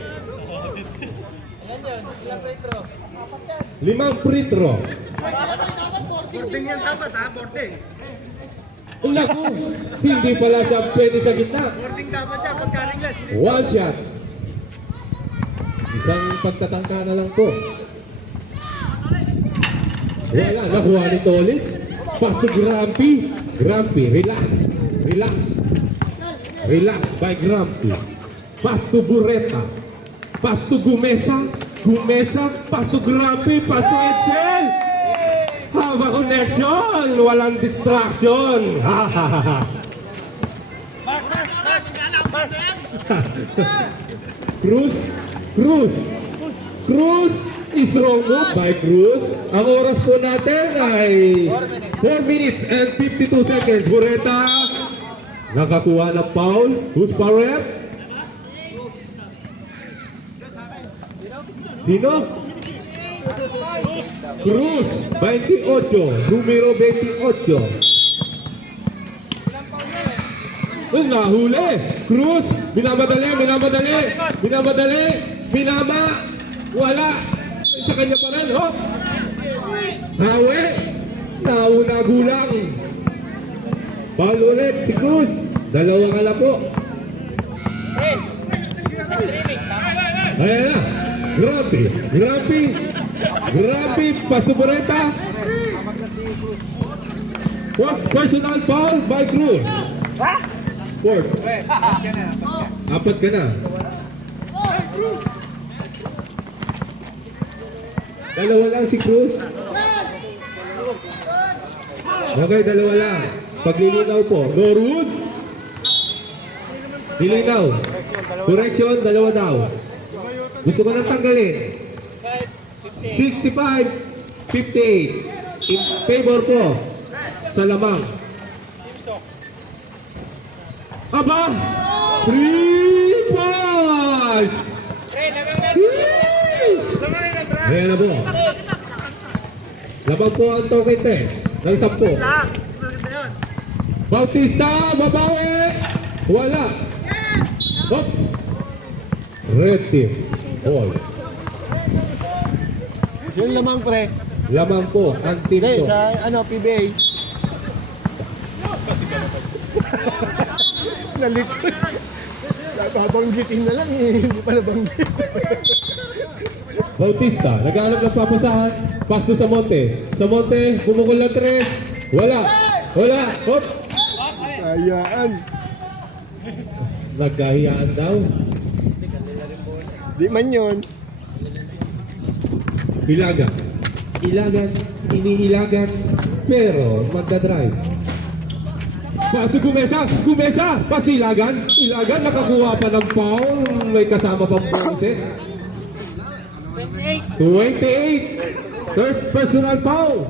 5 free throw. Boarding yan dapat ha, boarding. Naku, hindi pala siya pwede sa gitna. Boarding dapat yan, pagka-ringles. One shot. Isang pagtatangka na lang po. Wala, nakuha ni Tolitz. Paso Grumpy. Grumpy, relax. Relax. Relax by Grumpy. Pass to Bureta. Pass to Gumesa. Gumesa. Pass to Grumpy. Pass to Edsel. Haba connection, walang distraction. Cruz is wrong move by Cruz. Ang oras po natin ay 4 minutes and 52 seconds. Bureta nakakuha ng foul. Who's foul rep? Sino? Cruz, 28, numero 28. Nahuli. Cruz, binamadali. Wala. Sa kanya pa rin, oh. Hawi. Nauna gulang. Foul ulit si Cruz. Dalawang ala po. Ayan na. Grabe. Pasto Bureta. Personal foul by Cruz. Fourth. Apat ka na. Dalawa lang si Cruz. Okay, dalawa lang. Paglilinaw po. Norwood. Dilinaw. Correction, dalawa daw. Gusto ko nang tanggalin. 65-58. In favor po sa lamang. Aba! 3 points! Ayan na po. Labang po ang token test ng 10. Bautista, babawi! Wala! Hop! Red team. Ball. Sino lamang pre? Lamang po ang team Hindi, to. sa PBA. Nalikod. Babanggitin na lang eh. Hindi pa nabanggit. Bautista, naghahanap ng papasahan. Paso sa Monte. Sa Monte, bumukol ng 3. Wala. Hop! Sayaan. Nagkahiyaan daw. Di man yun. Iniilagan, pero magdadrive. Paso Gumesa, pasilagan, nakakuha pa ng foul, may kasama pang bonuses. 28, third personal foul.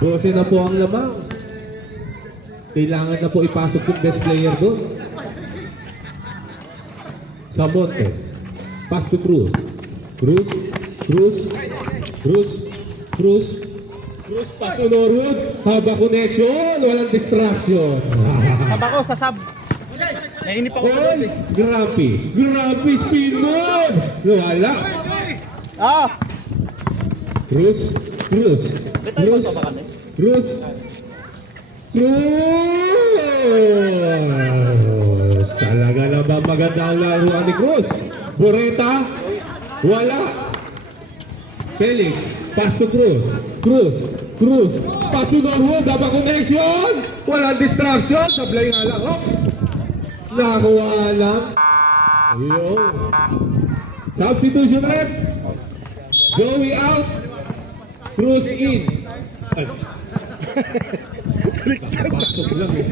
12 na po ang lamang. Kailangan na po ipasok yung best player doon. Sa Monte, pass to Cruz, pass to Norwood, haba connection, walang distraction. Sab ako, sa sab. Nainip ako sa loob eh. Grabe, spin moves! Wala. Cruz. Talaga na ba maganda ang laruan ni Cruz? Bureta, wala. Felix, pass to Cruz, pass to Norwood, haba connection, walang distraction, sablay nga lang, hop. Nakuha lang. Ayun. Substitution rep. Joey out. Cruz in. Ay. Pasok lang eh.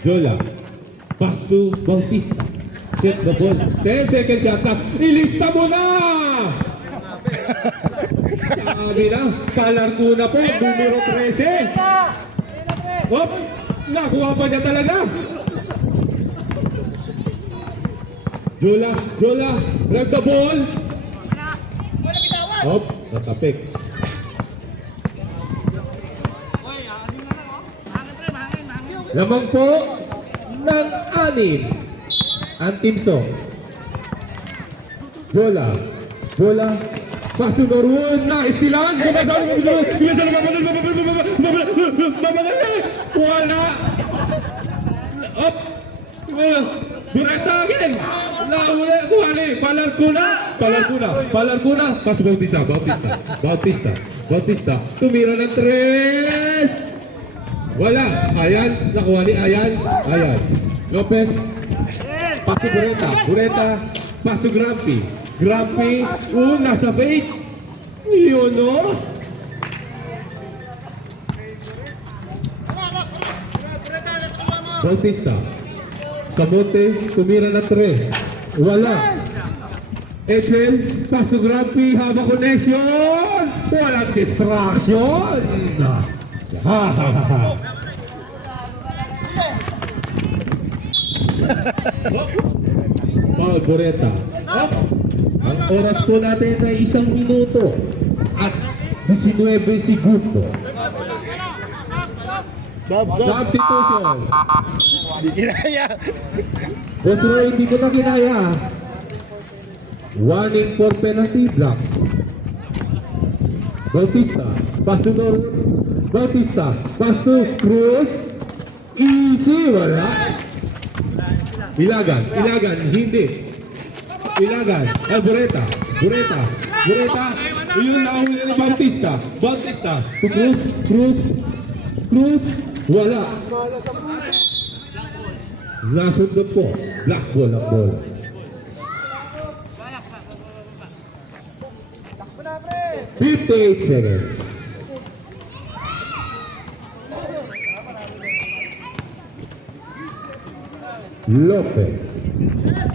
Jola. Pass to Bautista. Set the ball. 10 seconds shot clock. Ilista mo na! Sabi na, palarko na po, numero 13. Hop! Nakuha pa niya talaga. Jola, grab the ball. Hop, natapik. Lamang po ng 6 ang Team Song. Jola, pass to Norwood na istilan. Wala. Up. Bureta again. Nahuli. Kuhali. Palarcuna. Pass Bautista. Tumira ng 3. Wala. Ayan. Nakuha ni Ayan. Lopez. Pass to Bureta. Pass to Grampi. Grabe. Nasa fake. Yun, no? Bautista. Samonte, tumira na 3. Wala. Ethel, paso Grabe, haba connection. Walang distraction. Paul Boreta. Ang oras po natin ay 1 minuto at 19 segundo. Substitution. Di kinaya. Boss Roy, hindi ko na kinaya. Warning for penalty block. Bautista, pass to Norwood. Bautista, pass to Cruz. Easy, wala. Ilagan, hindi. Ilagan, Bureta. Yun nakahuli ni Bautista. Bautista, to Cruz, wala. Nasundot po. Black ball ang bola. $58 seconds. Lopez.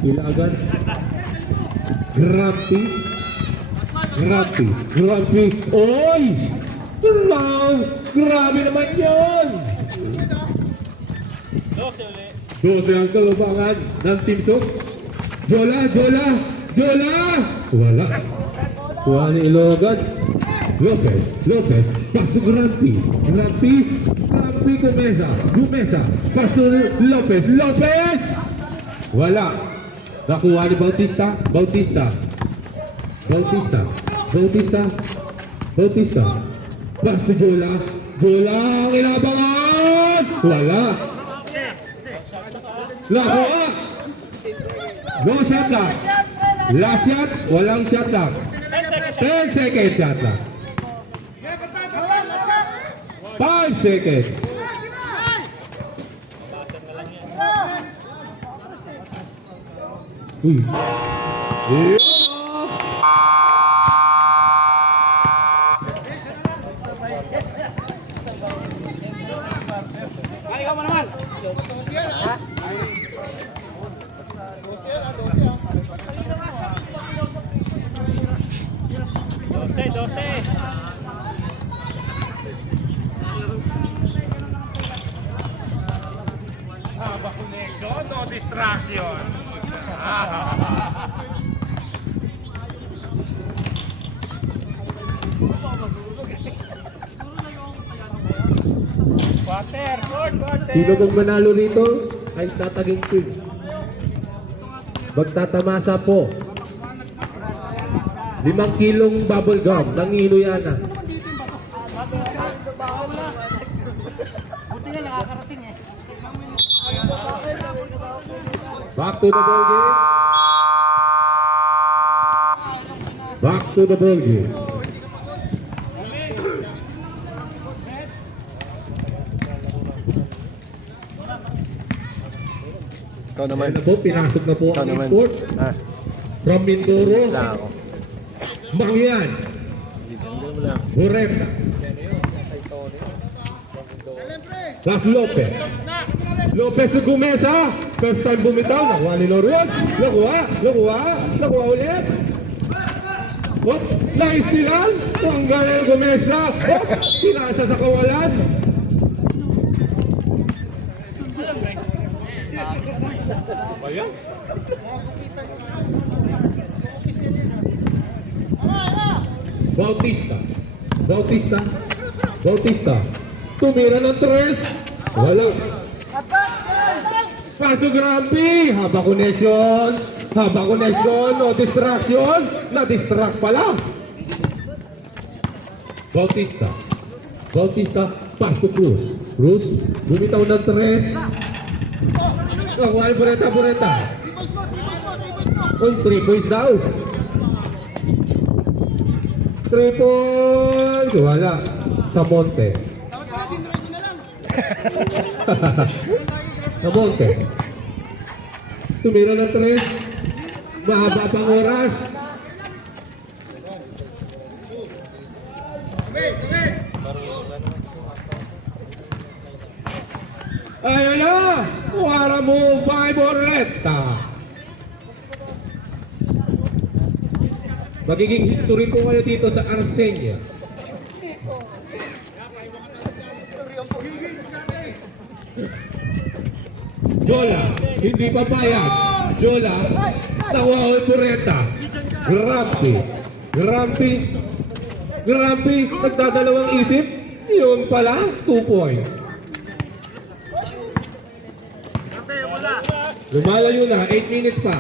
Ilagan. Grabe. Oy! Wow! Grabe naman yun! 12 ang kalubangan ng Team Sok. Jola! Wala. Kuha ni Ilogan. Lopez. Paso Grampi. Gumesa. Paso Lopez. Wala. Nakuha ni Bautista. Paso Jola. Ang ilabangan. Wala. Nakuha. No shot lang. Last shot. Walang shot lang. 10 seconds shot lang. 5 seconds. Uy. No distraction. Sino bang manalo rito ay tataginting. Magtatamasa po. 5 kilong bubble gum ng Inoyana. Back to the ball game. Ikaw naman. Ayan na po, pinasok na po Ikaw ang naman. import from Mindoro. Na ako. Mangyan. Boreta. Plus Lopez. Lopez sa Gumesa. First time bumitaw. Nakuha ni Norwood. Nakuha ulit. Oh, naistilan. Ang galing Gumesa. Oh, pinasa sa kawalan. Bautista. Tumira ng 3. Wala. Paso Grampi. Haba connection. No distraction. Na-distract pala. Bautista. Pass to Cruz. Bumitaw ng 3. Nakuha ni Boreta. Uy, 3 points daw. 3 points. Wala. Sa Monte. Tumira ng 3. Mahaba pang oras. Ayun na! Para mo, 5 Oreta. Magiging history ko kayo dito sa Arsenia. Jola, hindi papayag. Jola, nakuha ko Oreta. Grampi, nagdadalawang isip. Yun pala, 2 points. Lumalayo na, 8 minutes pa.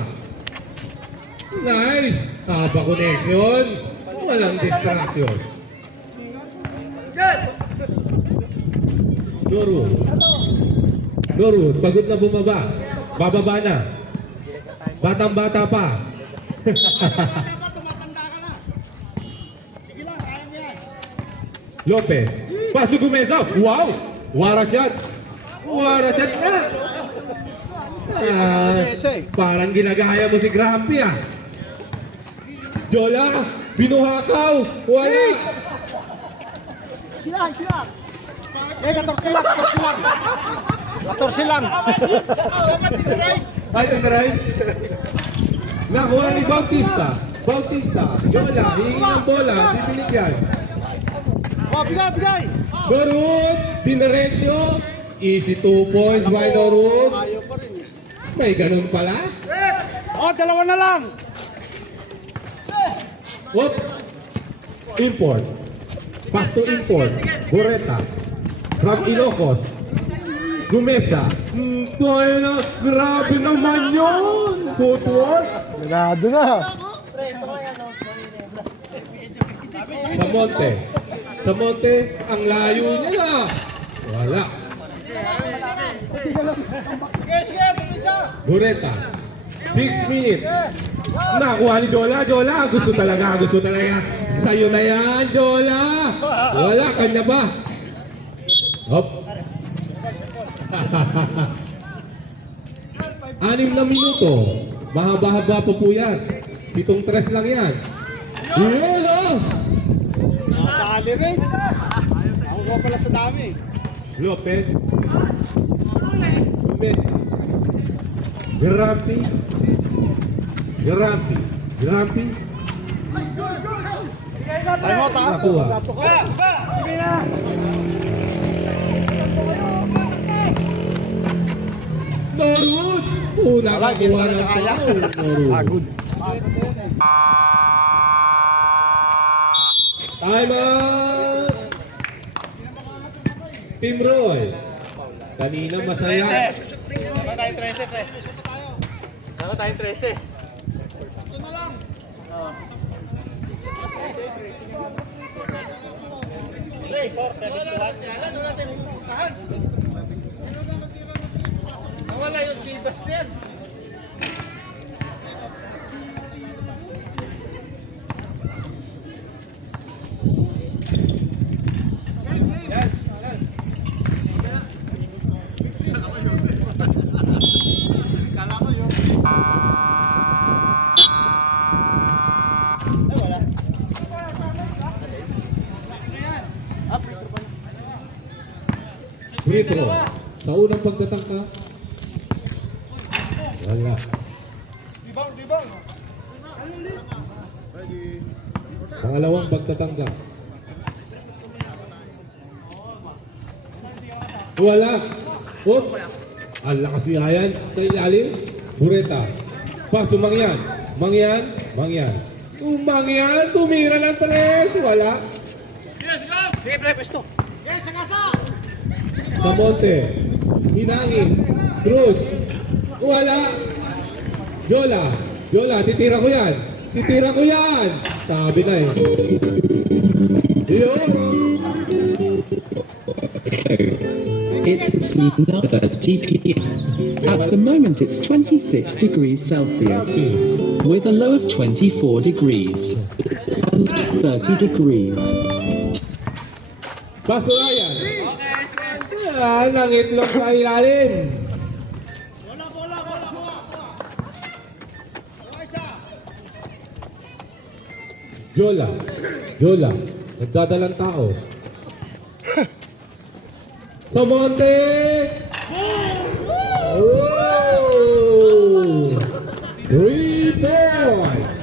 Nice! Tapa connection. Walang distraction. Dorwood, pagod na bumaba. Bababa na. Batang-bata pa. Lopez. Paso Gumesa. Wow! Warashad na. Parang ginagaya mo si Grampy ah. Jola, binuhakaw. Wala. Eh, 14 lang. Ay, tinaray. Nakuha ni Bautista. Jola, hihingi ng bola. Bibinigyan. Bigay! Norwood, dinaretso. Easy 2 points by Norwood. Ayaw pa rin. May ganun pala. Dalawa na lang! Whoop. Import. Pass to import. Boreta. From Ilocos. Gumesa. Tayo na. Grabe naman yun. Footwork. Ganado na. Sa Monte, ang layo niya na. Wala. Boreta. 6 minutes. Nakuha ni Jola. Gusto talaga. Sa'yo na yan, Jola. Wala, kanya ba? Hop. 6 na minuto. Mahaba-haba pa po yan. 7-3 lang yan. Yun, oh! Sali rin. Ako ko pala sa dami. Lopez. Messi. Grampi. Time out ha. Nakuha. Norwood. Nakakuha ng foul. Norwood. Good. Time out. Team Roy. Kanina masaya. Ano tayong 13? Nawala yung Chivas yan. Free throw. Sa unang pagtatangka. Wala. Pangalawang pagtatangka. Wala. Oh. Ang lakas ni Ayan. Sa ilalim. Bureta. Paso Mangyan. Mangyan. Tumira ng 3. Wala. Sige, pre, pwesto. Sa Monte. Hinangin. Cruz. Wala. Jola, titira ko yan. Sabi na eh. Yun. It's sleep number TPM. At the moment it's 26 degrees Celsius, with a low of 24 degrees and 30 degrees. Paso Ryan. Nangitlog sa ilalim. Jola. Nagdadalang tao. Sa Monte! Oh! 3 points!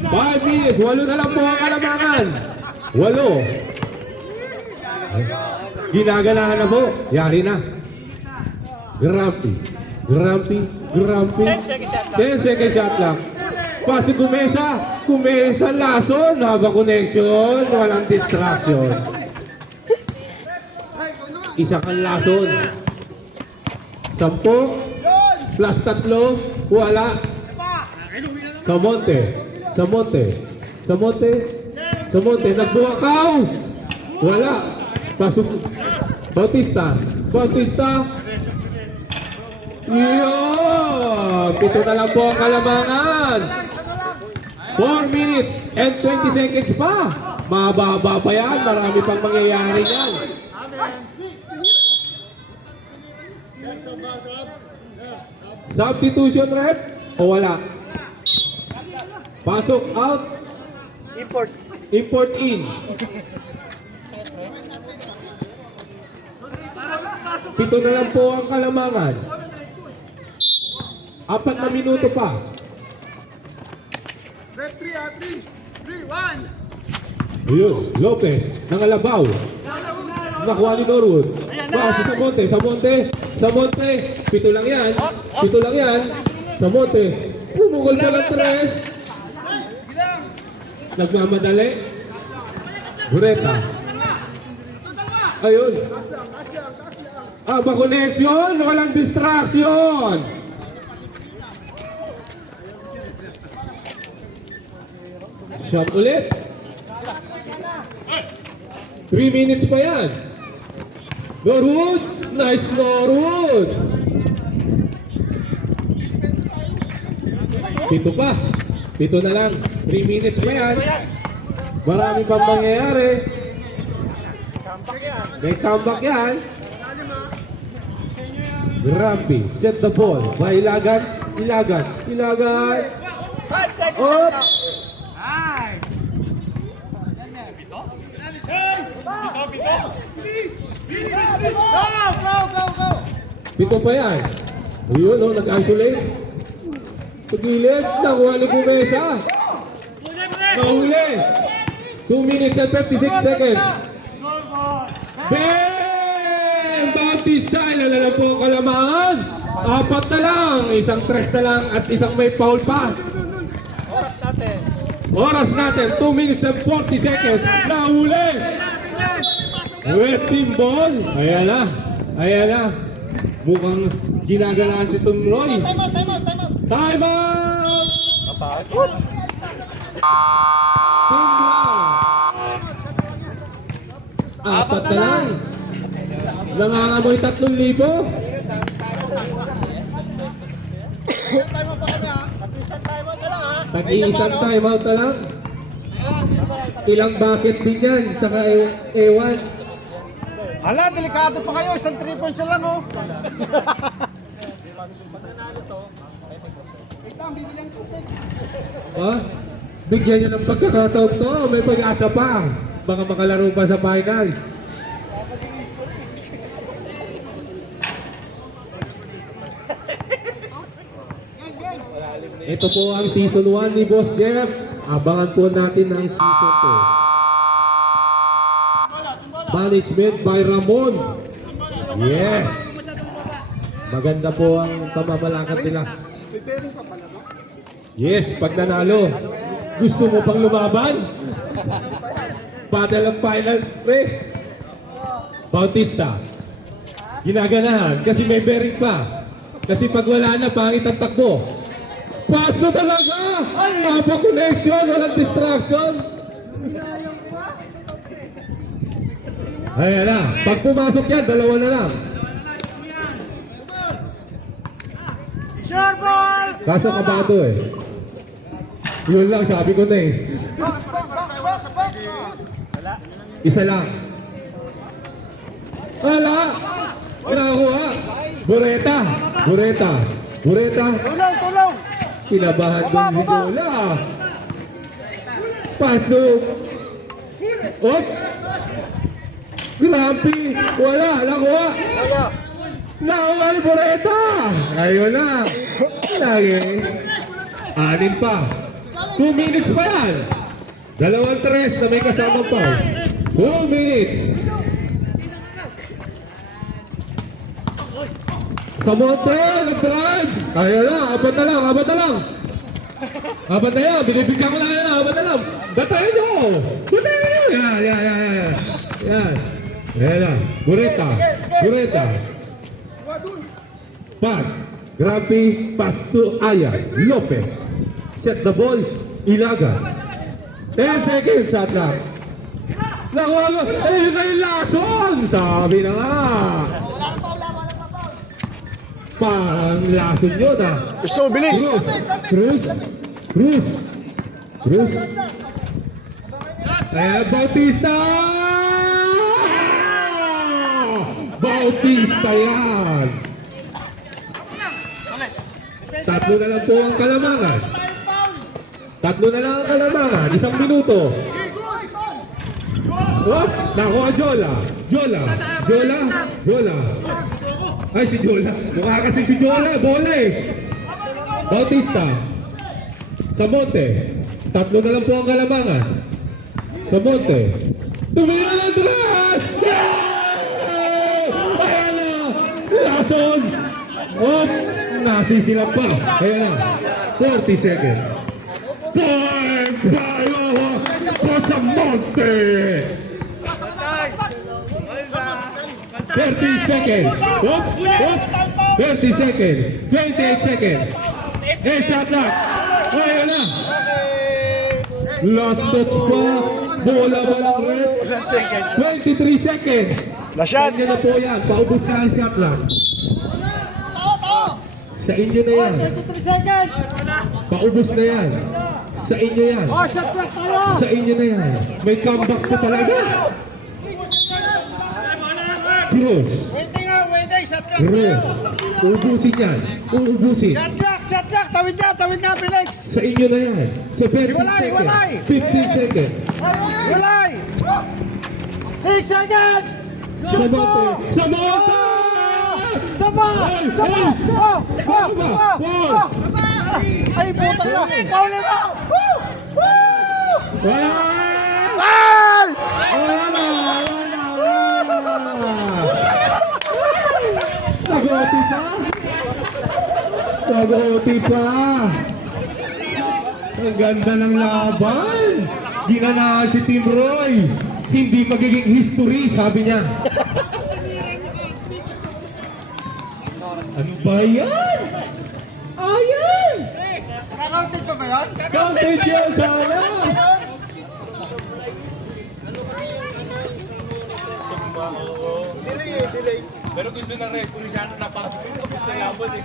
5 minutes. 8 na lang po ang kalamangan. 8. Ginaganahan na po. Yari na. Grumpy. 10 second shot lang. Pasi kumesa lason. Haba connection. Walang distraction. Isa kang lason. 10. Plus 3. Wala. Sa Monte. Nagbuwakaw. Wala. Pasok. Bautista. Yun! 7 na lang po ang kalamangan. 4 minutes and 20 seconds pa. Mababa pa yan. Marami pang mangyayari yan. Substitution rep o wala? Pasok out. Import in. 7 na lang po ang kalamangan. 4 na minuto pa. Ayun, Lopez, nangalabaw. Nakuha ni Norwood. Pasi sa Monte. 7 lang yan. Sa Monte. Pumukol pa ng 3. Nagmamadali. Bureta. Ayun. Aba connection, walang distraction. Shot ulit. 3 minutes pa yan. Norwood. Nice Norwood. 7 pa. 7 na lang. 3 minutes pa yan. Marami pang mangyayari. May comeback yan. Grumpy. Set the ball. Ilagan. Up. Pito pa yan. Ayun, oh, nag-isolate. Pagilid, nakuha ni Kumesa. Nahuli. 2 minutes and 56 seconds. Bam! Bautista, ilalala po ang kalamangan. 4 na lang. Isang 3 na lang at isang may foul pa. Oras natin. 2 minutes and 40 seconds. Nahuli. Wetting ball. Ayan na. Mukhang ginaganaan si Tom Roy. Time out! Team Blanc. 4 na lang. Nangangamoy 3,000. Tag-iisang time out na lang. Ilang bucket din yan. Saka ewan. Hala, delikado pa kayo. Isang 3 points lang, oh. Bigyan niya ng pagkakataon to. May pag-asa pa. Baka makalaro pa sa finals. Ito po ang season 1 ni Boss Jeff. Abangan po natin ang season 2. Management by Ramon. Yes. Maganda po ang pamamalakad nila. Yes, pag nanalo. Gusto mo pang lumaban? Battle of final, pre. Bautista. Ginaganahan kasi may bearing pa. Kasi pag wala na, pangit ang takbo. Paso talaga! Mapa connection, walang distraction. Ayan na. Pag pumasok yan, 2 na lang. Sure ball! Kaso kabado eh. Yun lang, sabi ko na eh. Isa lang. Wala! Nakuha! Bureta! Tulong! Kinabahan doon si Bola. Pasok! Op! Grabe! Wala! Nakuha! Nakuha ni Boreta! Ayun na! Lagi! 6 pa! 2 minutes pa yan! 2-3 na may kasamang pa. 2 minutes! Sa monte! Nag-drive! Ayun na! Apat na lang! Apat na yan! Binibigyan ko na yan! Apat na lang! Batayin nyo! Batayin nyo! Yan! Ayan na! Bureta! Pass! Grabe! Pass to Aya! Lopez! Set the ball! Ilaga! 10 seconds! Shot na! Nakuha ko! Eh! Kay Lason! Sabi na nga! Parang Lason yun ah! Gusto, bilis! Cruz! Ayan, Bautista yan! 3 na lang po ang kalamangan. 1 minuto. What? Nakuha Jola. Ay, si Jola. Mukha kasi si Jola. Bola eh. Bautista. Sa Monte. 3 na lang po ang kalamangan. Sa Monte. Tumira ng Andres! Ayan na! Lason! Oh! Nasisilap pa. Ayan na. 40 seconds. Time! Bayo! Sa Monte! 30 seconds. Up! 30 seconds. 28 seconds. 8 shots up. Ayan na. Last touch pa. Bola ba ng red? 23 seconds. Last shot. Kanya na po yan. Paubos na ang shot lang. Sa inyo na yan. Paubos na yan. Sa inyo yan. Sa inyo na yan. May comeback po talaga. Cruz. Uubusin yan. Shot clock, tawid na, Felix. Sa inyo na yan. Sa 15 seconds. 15 seconds. Walay! 6 seconds! Sa Monte! Saba! Ay, puta na! Pauli na! Nag-OT pa! Ang ganda ng laban! Ginanahan si Team Roy! Hindi magiging history, sabi niya. Ano ba yan? Ayan! Counted pa ba yan? Counted yan sana! Delay. Pero gusto na rin, kung isa na napasok ko, gusto na yabon eh.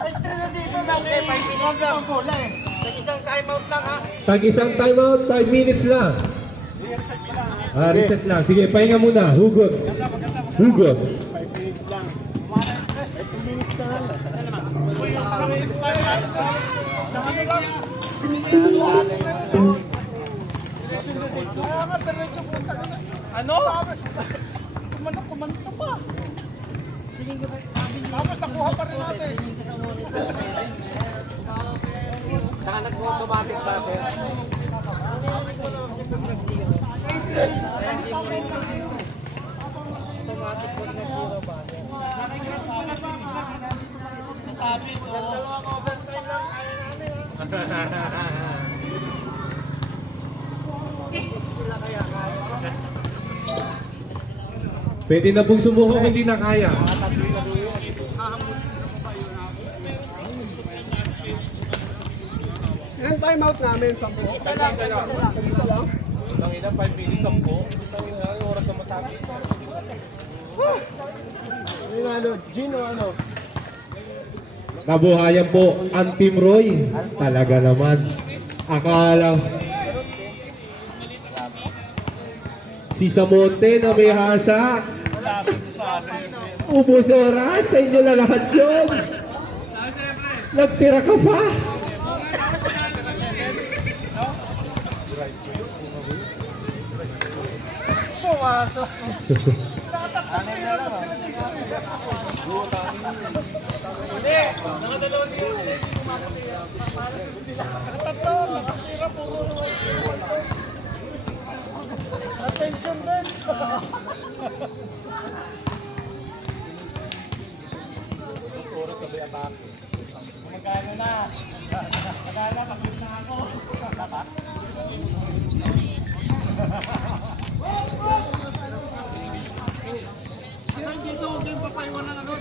Ay, trino dito lang eh, 5 minutes lang bola eh. Nag-isang timeout lang ha. Tag-isang timeout, 5 minutes lang. Reset lang. Sige, pahinga muna. Hugot. 5 minutes lang. 2 minutes na lang. Ano? Kumanto pa. Tapos nakuha pa rin natin. Saka nag-automatic pa sir. Automatic po nag-zero pa. Sabi mo, dalawang overtime lang kaya namin ha. Pwede na pong sumuko, hindi na kaya. Ilang timeout namin? 10? Isa lang. Tangina, 5 minutes, 10. Tangina, oras na matapos. Ano, Gino, ano? Kabuhayan po ang Team Roy. Talaga naman. Akala si Samonte na may hasa. Ubus oras. Sa inyo na lahat yun. Nagtira ka pa. Kaso. Attention din. Oras sabay atake. Magkano na? Magkano na? Pag-hit na ako. Tapa? Saan dito? Huwag kayong papaiwan ng ano.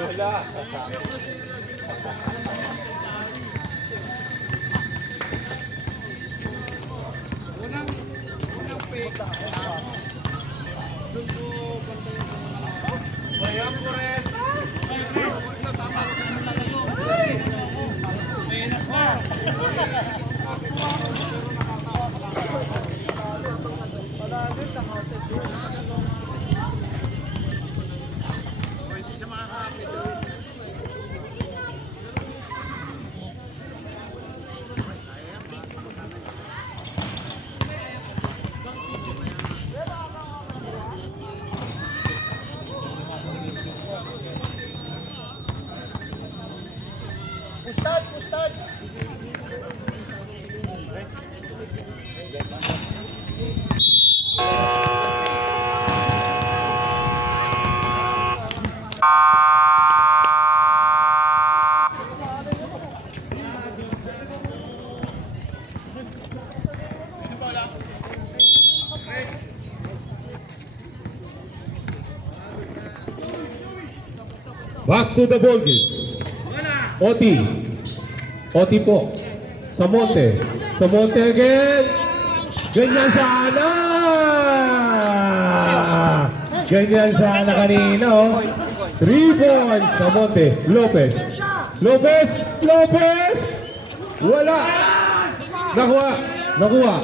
Wala. Start! Back to the ball game. Oti po. Sa Monte again. Ganyan sana kanina, oh. 3 points sa Monte. Lopez! Wala! Nakuha!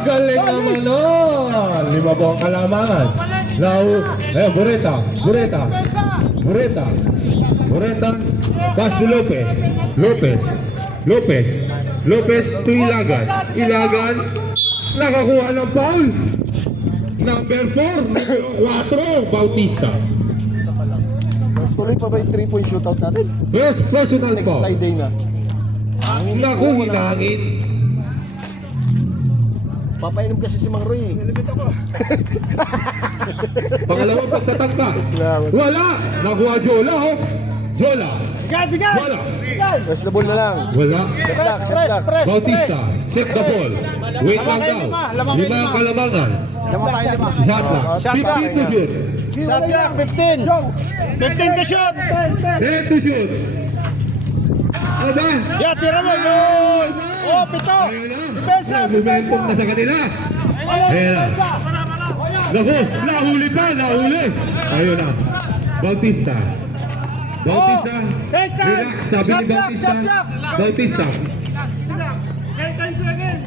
Galing naman nun! 5 po ang kalamangan. Bureta. Pass to Lopez to Ilagan. Nakakuha ng foul. Number 4, Bautista. Tuloy pa ba yung 3-point shootout natin? Yes, personal Next foul. Friday na. Naku, hinangin. Papainom kasi si Mang Roy. Pangalawang pagtatangka. Wala. Nakuha Jola, oh. Bigay! Wala. Rest the ball na lang. Wala. Set back. Bautista, set the ball. Wait lang daw. 5 ang kalamangan. Shot lang. 15 to shoot. Shot clock, 15. 15 to shoot. 10 to shoot. Ano ba? Yeah, tira mo yun. Oh, 7. Ayun na. Momentum na sa kanila. Ayun na. Naku, nahuli. Ayun na. Bautista. Relax, sabi ni Bautista.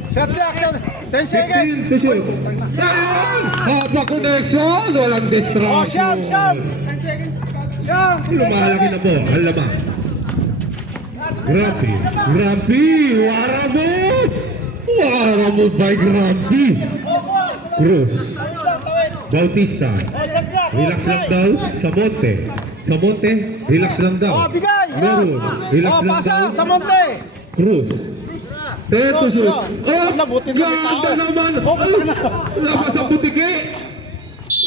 Shot clock, 10 seconds. 15 to shoot. Ayun! Hapa connection! Walang distraction. Oh, Sham. 10 seconds. Sham. Lumalaki na po. Alama. Grabe. Wara mo by Grabe. Cruz. Bautista. Relax lang daw. Sa Monte. Relax lang daw. Oh, bigay. Meron. Relax lang pasa daw. sa Monte. Cruz. 10 to shoot. Oh, Nabutin na yung ganda naman. Labas ang butiki.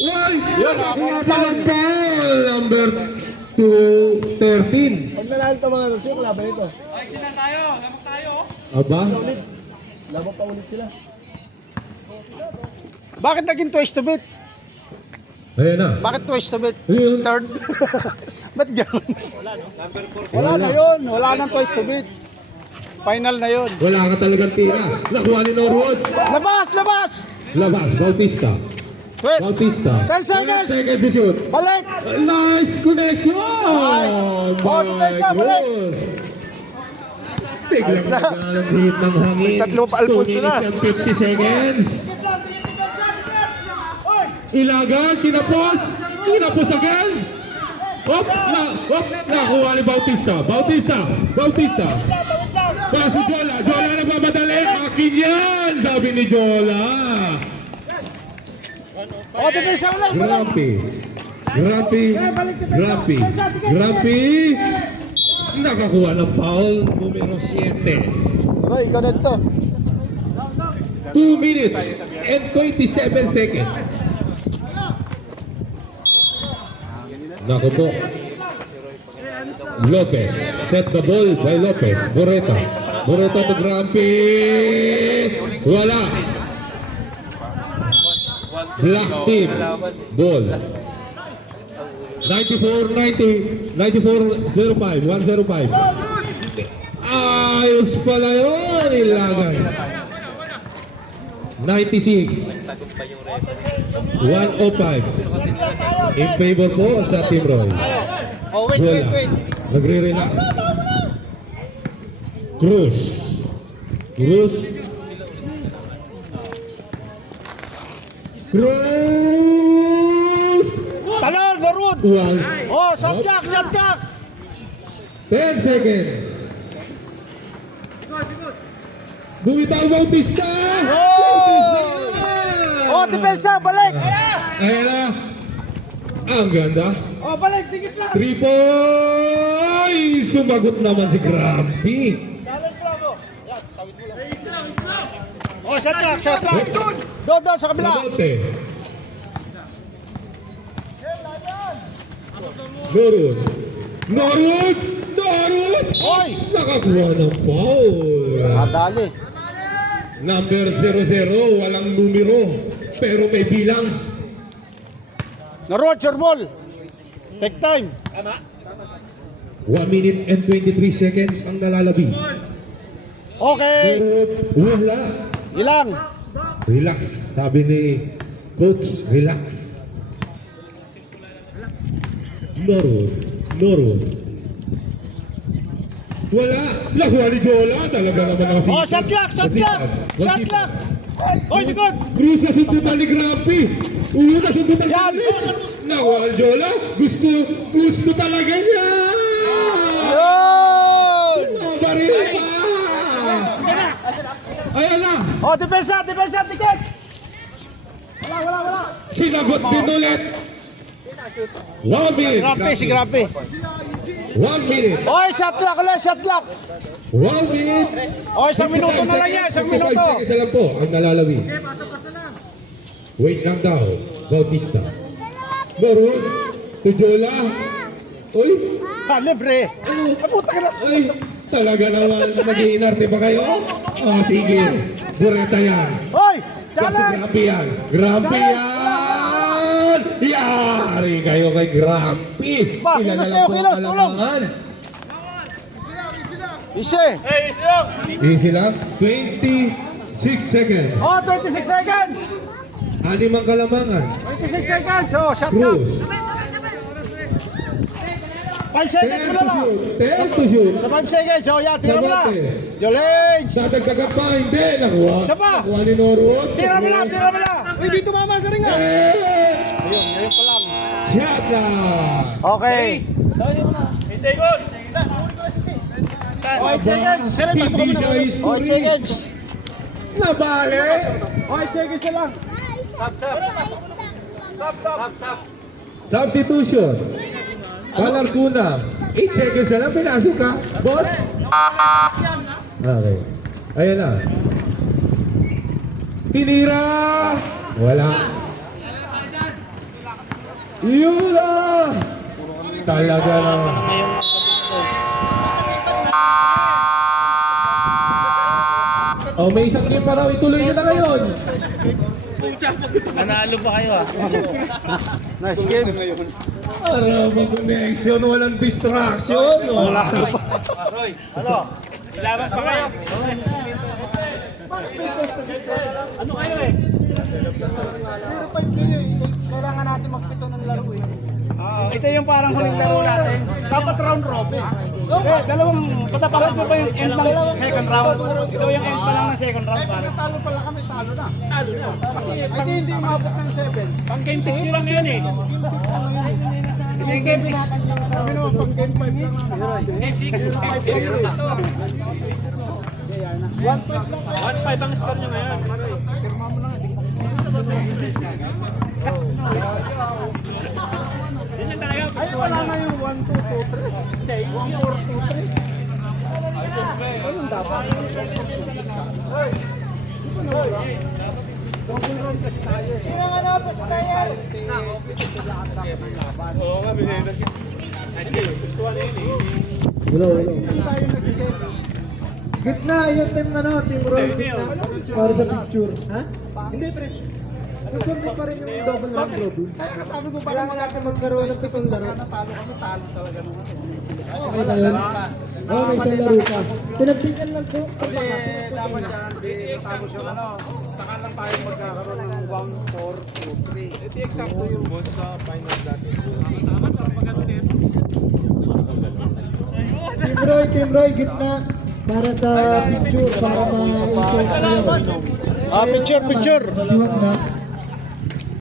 Why? Nakakuha pa ng foul. Number 13. Pag nanalo ito mga nasyo, laban ito. Aba? Laban pa ulit sila. Bakit naging twice to beat? Ayan na. Bakit twice to beat? Ayun. Third? Ba't gano'n? Wala na yun. Wala nang twice to beat. Final na yun. Wala ka talagang tira. Nakuha ni Norwood. Labas! Labas. Bautista. Wait. 10 seconds. 10 seconds to shoot. Balik! Nice connection! Nice. Oh, depensa, balik. Biglang Alsa. nagkalang hit ng hangin. Tatlo pa Alfonso 2 na. minutes and 50 seconds. Ilagan, kinapos again. Nakuha ni Bautista. Paso Jola nagmamadali. Akin yan, sabi ni Jola. O, depensa ulit. Grabe. Nakakuha ng foul, numero 7. Roy, ikaw na ito. 2 minutes and 27 seconds. Naku po. Lopez. Set the ball by Lopez. Moreta to Grampi. Wala. Black team. Ball. 94-05. 105. Ayos pala yun. Ilagay. 96. 105. In favor po sa Team Roy. Oh, wait. Nagre-relax. Cruz. Talon, Norwood. One. Oh, shot clock. 10 seconds. Bumitaw Bautista. Oh, depensa, balik. Ayan na. Ang ganda. Oh, balik, dikit lang. 3 points. Sumagot naman si Grampi. Oh, shot clock. Doon sa kabila. Sabote. Norwood! Oy! Nakakuha ng foul. Nadali. Number 00, walang numero, pero may bilang. Norwood, your ball. Take time. 1 minute and 23 seconds ang nalalabi. Okay. Norwood, wala. Ilang. Relax, sabi ni Coach, relax. Norwood. Wala. Nakuha ni Jola. Talaga naman nakasipan. Oh, shot clock. Oy, likod. Cruz na sundutan ni Grampi. Una sundutan ni Grampi. Nakuha ni Jola. Gusto talaga niya. Baril pa. Ayan na. Oh, depensa, tiket. Wala. Sinagot din ulit. 1 minute. Grabe. 1 minute. Oy, shot clock. 1 minute. Oh, isang minuto na lang yan. 5 seconds lang po ang nalalami. Wait lang daw. Bautista. Norwood. Tujola. Oy. Libre. Puta ka na. Ay. Talaga naman. Mag-iinarte pa kayo? Sige. Bureta yan. Oy, Kasi challenge. Grampi yan. Yari kayo kay Grampi. Ba, Ilan na kilos lang kayo, po kilos, ang tulong. kalamangan? Ise. Easy lang. 26 seconds. Oh, 26 seconds. 6 ang kalamangan. 26 seconds. Oh, shot clock. Cruz. 5 seconds mo na lang. 10 to shoot. Sa 5 seconds. Oh, yan. Tira mo na. Sabote. Jolage. Dadagdagan pa. Hindi. Nakuha. Isa pa. Nakuha ni Norwood. Tira mo na. Uy, dito mama sa ringa. Ayun pa lang. Shot lang. Okay. 8 seconds. Oh, 8 seconds. Sir, pasok mo Hindi na. siya Oh, 8 history. seconds. Nabali. Oh, 8 seconds na lang. Substitution. Kalarcuna. 8 seconds na lang. Pinasok ka. Boss. Okay. Ayan na. Tinira. Wala. Yun lang. Talaga naman. Oh, may isang game pa raw. Ituloy nyo na ngayon. Nanalo pa kayo ah. Nice game. Maraming connection. Walang distraction. Wala. Laban pa kayo. Ano kayo eh? 0-5 kayo eh. Kailangan natin magpito ng laro eh. Ito yung parang huling laro natin. Dapat round robin. Eh, dalawang patapakas mo pa yung end ng second round. Ito yung end pa lang ng second round. Pag natalo pala kami, talo na. Kasi hindi umabot ng 7. Pang game 6 nyo lang yun eh. Game 6 na ngayon. Game 6. Sabi naman, pag game 5 lang. Game 6. Game 6 na to. 1-5 ang score nyo ngayon. Yun lang talaga. Ay, wala na yung 1, 2, 2, 3. 1, 4, 2, 3. Anong dapat? Sino nga napos na yan? Oo nga, binigay na siya. Wala. Hindi tayo nag-set. Gitna, yung team na team Roy. Para sa picture. Ha? Hindi, pre. Nagsimple pa rin yung double round robin. Kaya sabi ko, parang Kailangan natin magkaroon ng tipong laro. natalo kami, talo talaga nung ano. Okay na yun? Oo, may isang laro pa. Pinagbigyan lang po. Kasi dapat yan, tapos yung ano, saka lang tayo magkakaroon ng 1, 4, 2, 3. Ito eksakto yung boss sa final natin. Tama, pag-ano din. Team Roy, gitna. Para sa picture, para ma-insert kayo. Picture. Iwan na.